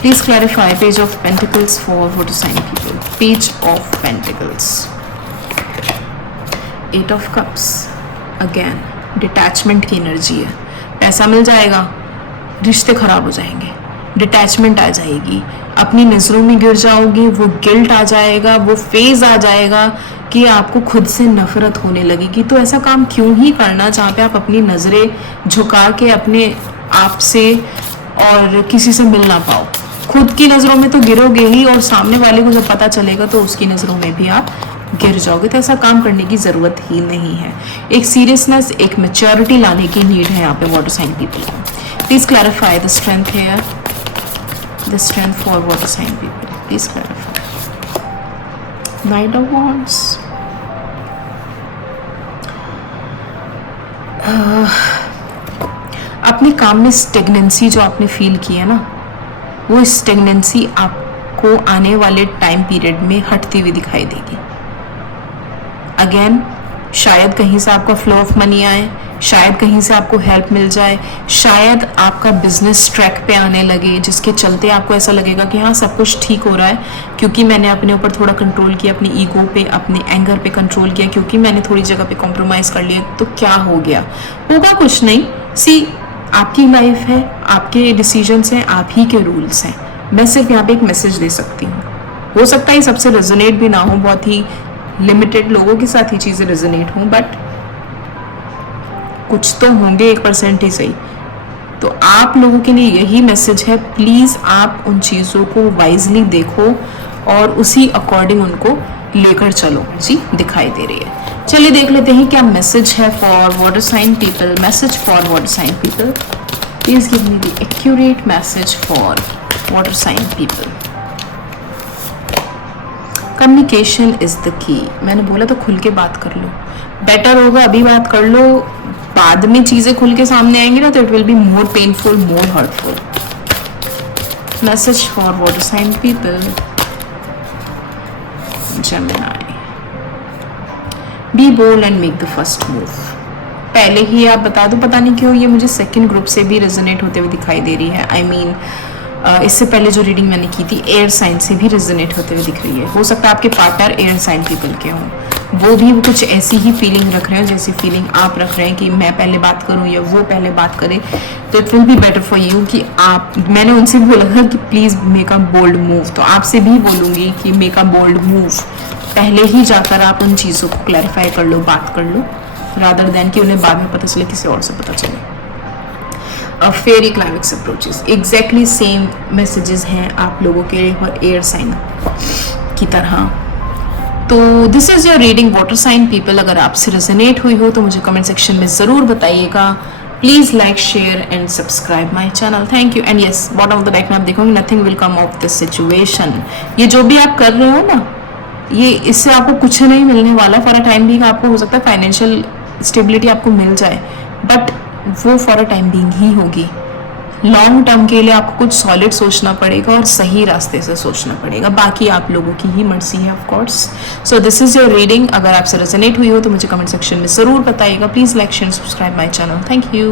Please clarify page of pentacles for water sign people. Page of pentacles, eight of cups, again detachment की एनर्जी है। पैसा मिल जाएगा, रिश्ते खराब हो जाएंगे, डिटैचमेंट आ जाएगी, अपनी नज़रों में गिर जाओगे, वो गिल्ट आ जाएगा, वो फेज आ जाएगा कि आपको खुद से नफरत होने लगेगी। तो ऐसा काम क्यों ही करना जहाँ पे आप अपनी नज़रें झुका के अपने आप से और किसी से मिल ना पाओ। खुद की नज़रों में तो गिरोगे ही, और सामने वाले को जब पता चलेगा तो उसकी नज़रों में भी आप गिर जाओगे। तो ऐसा काम करने की ज़रूरत ही नहीं है। एक सीरियसनेस, एक मैच्योरिटी लाने की नीड है यहाँ पे वाटर साइन पीपल को। Please clarify the strength here, the strength for water sign people, please clarify. Knight of wands, अपने काम में स्टेगनेंसी जो आपने फील की है ना, वो स्टेगनेंसी आपको आने वाले टाइम पीरियड में हटती हुई दिखाई देगी। अगेन, शायद कहीं से आपका फ्लो ऑफ मनी आए, शायद कहीं से आपको हेल्प मिल जाए, शायद आपका बिजनेस ट्रैक पे आने लगे, जिसके चलते आपको ऐसा लगेगा कि हाँ सब कुछ ठीक हो रहा है, क्योंकि मैंने अपने ऊपर थोड़ा कंट्रोल किया, अपनी ईगो पे, अपने एंगर पे कंट्रोल किया, क्योंकि मैंने थोड़ी जगह पे कॉम्प्रोमाइज़ कर लिया। तो क्या हो गया? होगा कुछ नहीं। सी, आपकी लाइफ है, आपके डिसीजंस हैं, आप ही के रूल्स हैं। मैं सिर्फ यहाँ पे एक मैसेज दे सकती हूँ। हो सकता है सबसे रेजोनेट भी ना हो, बहुत ही लिमिटेड लोगों के साथ ही चीज़ें रेजोनेट हों, बट कुछ तो होंगे, 1% ही सही। तो आप लोगों के लिए यही मैसेज है, प्लीज़ आप उन चीज़ों को वाइजली देखो और उसी अकॉर्डिंग उनको लेकर चलो। जी, दिखाई दे रही है। चलिए देख लेते हैं क्या मैसेज है for water sign people. Message for water sign people, please give me the accurate message for water sign people. Communication is the key. मैंने बोला तो खुल के बात कर लो, बेटर होगा अभी बात कर लो, बाद में चीजें खुल के सामने आएंगी ना तो it will be more painful, more hurtful. Message for water sign people, Gemini. Be bold and make the first move. पहले ही आप बता दो, पता नहीं क्यों ये मुझे सेकंड ग्रुप से भी रेजोनेट होते हुए दिखाई दे रही है। आई मीन इससे पहले जो रीडिंग मैंने की थी एयर साइन से भी रेजोनेट होते हुए दिख रही है। हो सकता है आपके पार्टनर एयर साइन पीपल के हों, वो भी कुछ ऐसी ही फीलिंग रख रहे हो जैसी फीलिंग आप रख रहे हैं कि मैं पहले बात करूं या वो पहले बात करे। तो it will be better for you कि आप, मैंने उनसे बोला था कि please make a bold move, तो आपसे भी बोलूँगी कि मेक अ बोल्ड मूव। पहले ही जाकर आप उन चीज़ों को क्लैरिफाई कर लो, बात कर लो, रादर देन कि उन्हें बाद में पता चले, किसी और से पता चले। Fairy climax approaches, exactly same messages हैं आप लोगों के और एयर साइन की तरह। तो this is your reading water sign people. अगर आपसे रेजोनेट हुई हो तो मुझे कमेंट सेक्शन में ज़रूर बताइएगा। Please like, share and subscribe my channel. Thank you. And yes, bottom of the deck में आप देखोगे nothing will come of this situation. ये जो भी आप कर रहे हो ना, ये इससे आपको कुछ नहीं मिलने वाला। फॉर अ टाइम बिंग आपको हो सकता है फाइनेंशियल स्टेबिलिटी आपको मिल जाए, बट वो फॉर अ टाइम बिंग ही होगी। लॉन्ग टर्म के लिए आपको कुछ सॉलिड सोचना पड़ेगा और सही रास्ते से सोचना पड़ेगा। बाकी आप लोगों की ही मर्जी है of course. So this is your reading. अगर आपसे रेजोनेट हुई हो तो मुझे कमेंट सेक्शन में ज़रूर बताइएगा। Please like, share, subscribe my channel. Thank you.